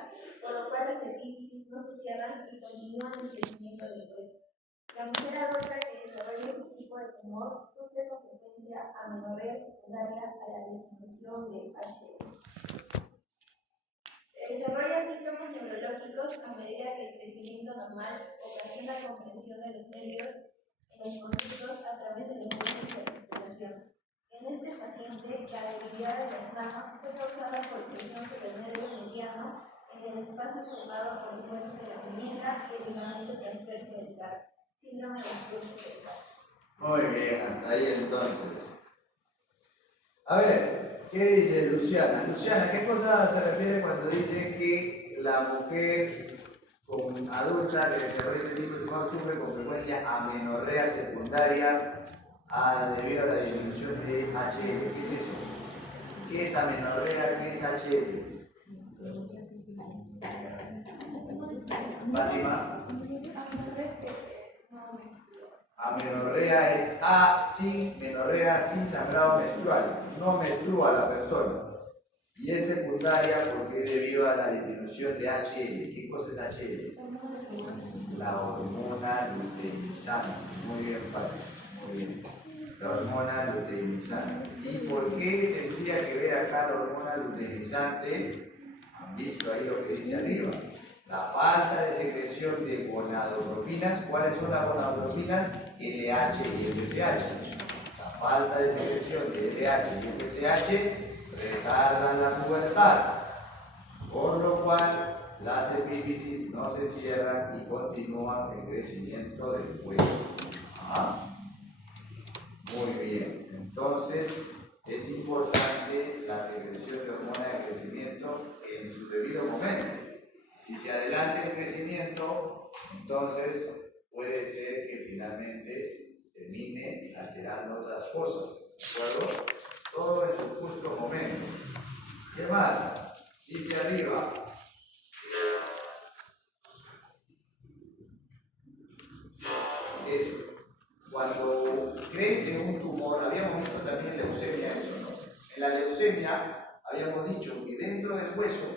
por lo cual las epífisis no se cierran y continúan el crecimiento del hueso. La mujer adulta que desarrolla este tipo de tumor sufre con frecuencia amenorrea secundaria a la disminución de HM. Se desarrollan síntomas neurológicos a medida que el crecimiento normal ocasiona compresión de los nervios en los conductos a través de los nervios de articulación. En este paciente presente la debilidad de las manos fue causada por presión sobre el nervio mediano en el espacio formado por los huesos de la muñeca y el ligamento transverso del carpo. Síndrome de esfuerzo del carpo. Muy bien, hasta ahí entonces. A ver, ¿qué dice Luciana? Luciana, ¿qué cosa se refiere cuando dice que la mujer adulta de desarrollo del ciclo sexual sufre con frecuencia amenorrea secundaria debido a la disminución de HL? ¿Qué es eso? ¿Qué es amenorrea? ¿Qué es HL? Fátima. Amenorrea es menorrea sin sangrado menstrual. No menstrua la persona. Y es secundaria porque es debido a la disminución de HL. ¿Qué cosa es HL? La hormona luteinizante. Muy bien, Fátima. Muy bien. La hormona luteinizante. ¿Y por qué tendría que ver acá la hormona luteinizante? ¿Han visto ahí lo que dice arriba? La falta de secreción de gonadotropinas. ¿Cuáles son las gonadotropinas? LH y FSH. La falta de secreción de LH y FSH retardan la pubertad, por lo cual las epífisis no se cierran y continúan el crecimiento del cuello. Muy bien, entonces es importante la secreción de hormona de crecimiento en su debido momento. Si se adelanta el crecimiento, entonces puede ser que finalmente termine alterando otras cosas, ¿de acuerdo? Todo en su justo momento. ¿Qué más? Dice arriba. Eso. Cuando crece un tumor, habíamos visto también leucemia, eso, ¿no? En la leucemia habíamos dicho que dentro del hueso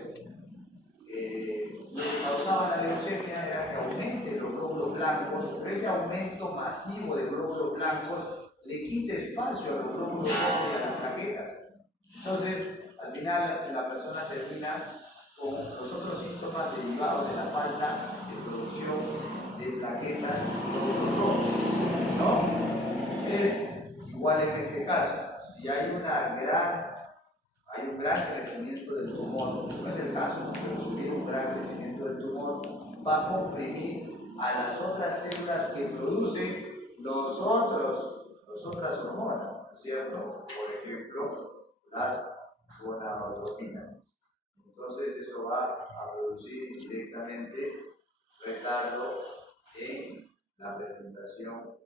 lo que causaba la leucemia era que aumenten los glóbulos blancos, pero ese aumento masivo de glóbulos blancos le quita espacio a los glóbulos rojos y a las plaquetas. Entonces, al final, la persona termina con los otros síntomas derivados de la falta de producción de plaquetas y glóbulos rojos, ¿no? Es igual en este caso. Si hay un gran crecimiento del tumor, no es el caso, pero si hubiera un gran crecimiento del tumor, va a comprimir a las otras células que producen las otras hormonas, ¿no es cierto? Por ejemplo, las gonadotropinas. Entonces eso va a producir directamente retardo en la presentación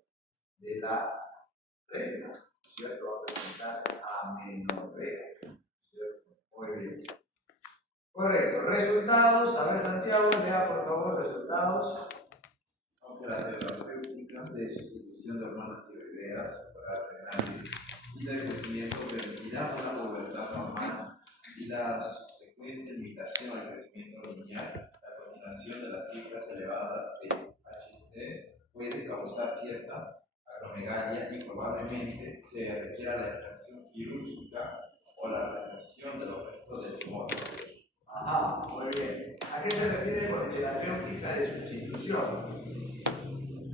de la regla, ¿no es cierto? Va a presentar amenorrea, ¿no es cierto? Muy bien. Correcto. Resultados. A ver, Santiago, lea por favor resultados. Aunque la terapéutica de sustitución de hormonas tiroideas para renales y de crecimiento permitirá una pubertad normal y la subsecuente limitación al crecimiento lineal, la continuación de las cifras elevadas de HC puede causar cierta acromegalia y probablemente se requiera la extracción quirúrgica o la retención de los restos del tumor. Ajá, muy bien. ¿A qué se refiere con terapéutica de sustitución?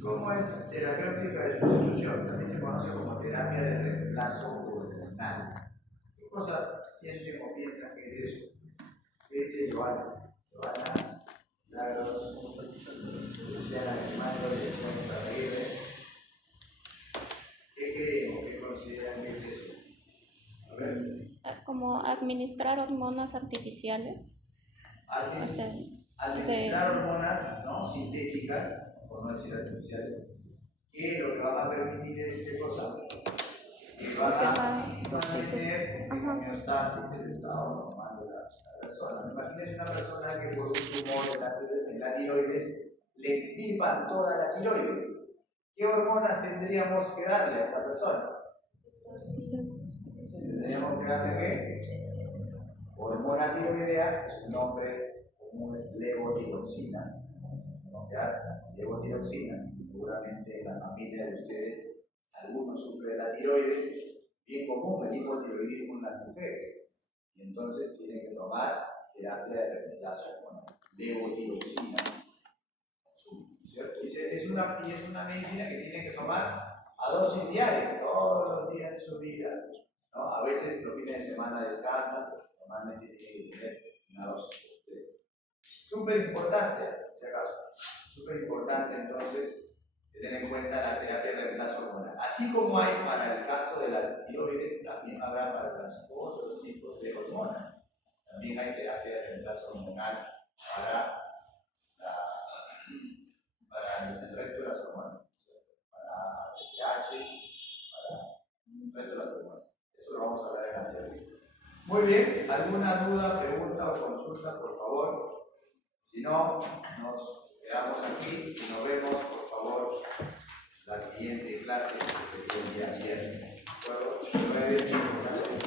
¿Cómo es terapéutica de sustitución? También se conoce como terapia de reemplazo hormonal. ¿Qué cosa sienten o piensan que es eso? ¿Qué dice Joana? Joana, Lagros, Luciana Armando, Luciana Aguirre. ¿Qué creen o qué consideran que es eso? A ver. Como administrar hormonas artificiales. Administrar hormonas no sintéticas, por no decir artificiales, que lo que van a permitir es ¿qué cosa? Que van a mantener en homeostasis el estado normal de la persona. Imagínense una persona que por un tumor en la tiroides le extirpan toda la tiroides. ¿Qué hormonas tendríamos que darle a esta persona? ¿Tendríamos que darle qué? Hormona tiroidea, es un nombre común, es levotiroxina. Vamos a dar levotiroxina. Seguramente en la familia de ustedes algunos sufren de la tiroides, bien común el hipotiroidismo en las mujeres. Y entonces tienen que tomar terapia de reemplazo con levotiroxina. ¿Cierto? Es una medicina que tienen que tomar a dosis diarias, todos los días de su vida. ¿no? A veces los fines de semana descansan, pero normalmente tienen que tener una dosis completa. Súper importante, si acaso, súper importante entonces tener en cuenta la terapia de reemplazo hormonal. Así como hay para el caso de la tiroides, también habrá para los otros tipos de hormonas. También hay terapia de reemplazo hormonal para el resto de las hormonas, para ACTH, para el resto de las hormonas. Eso lo vamos a hablar en la teoría. Muy bien, ¿alguna duda, pregunta o consulta, por favor? Si no, nos quedamos aquí y nos vemos, por favor, la siguiente clase que se el día viernes. ¿De acuerdo?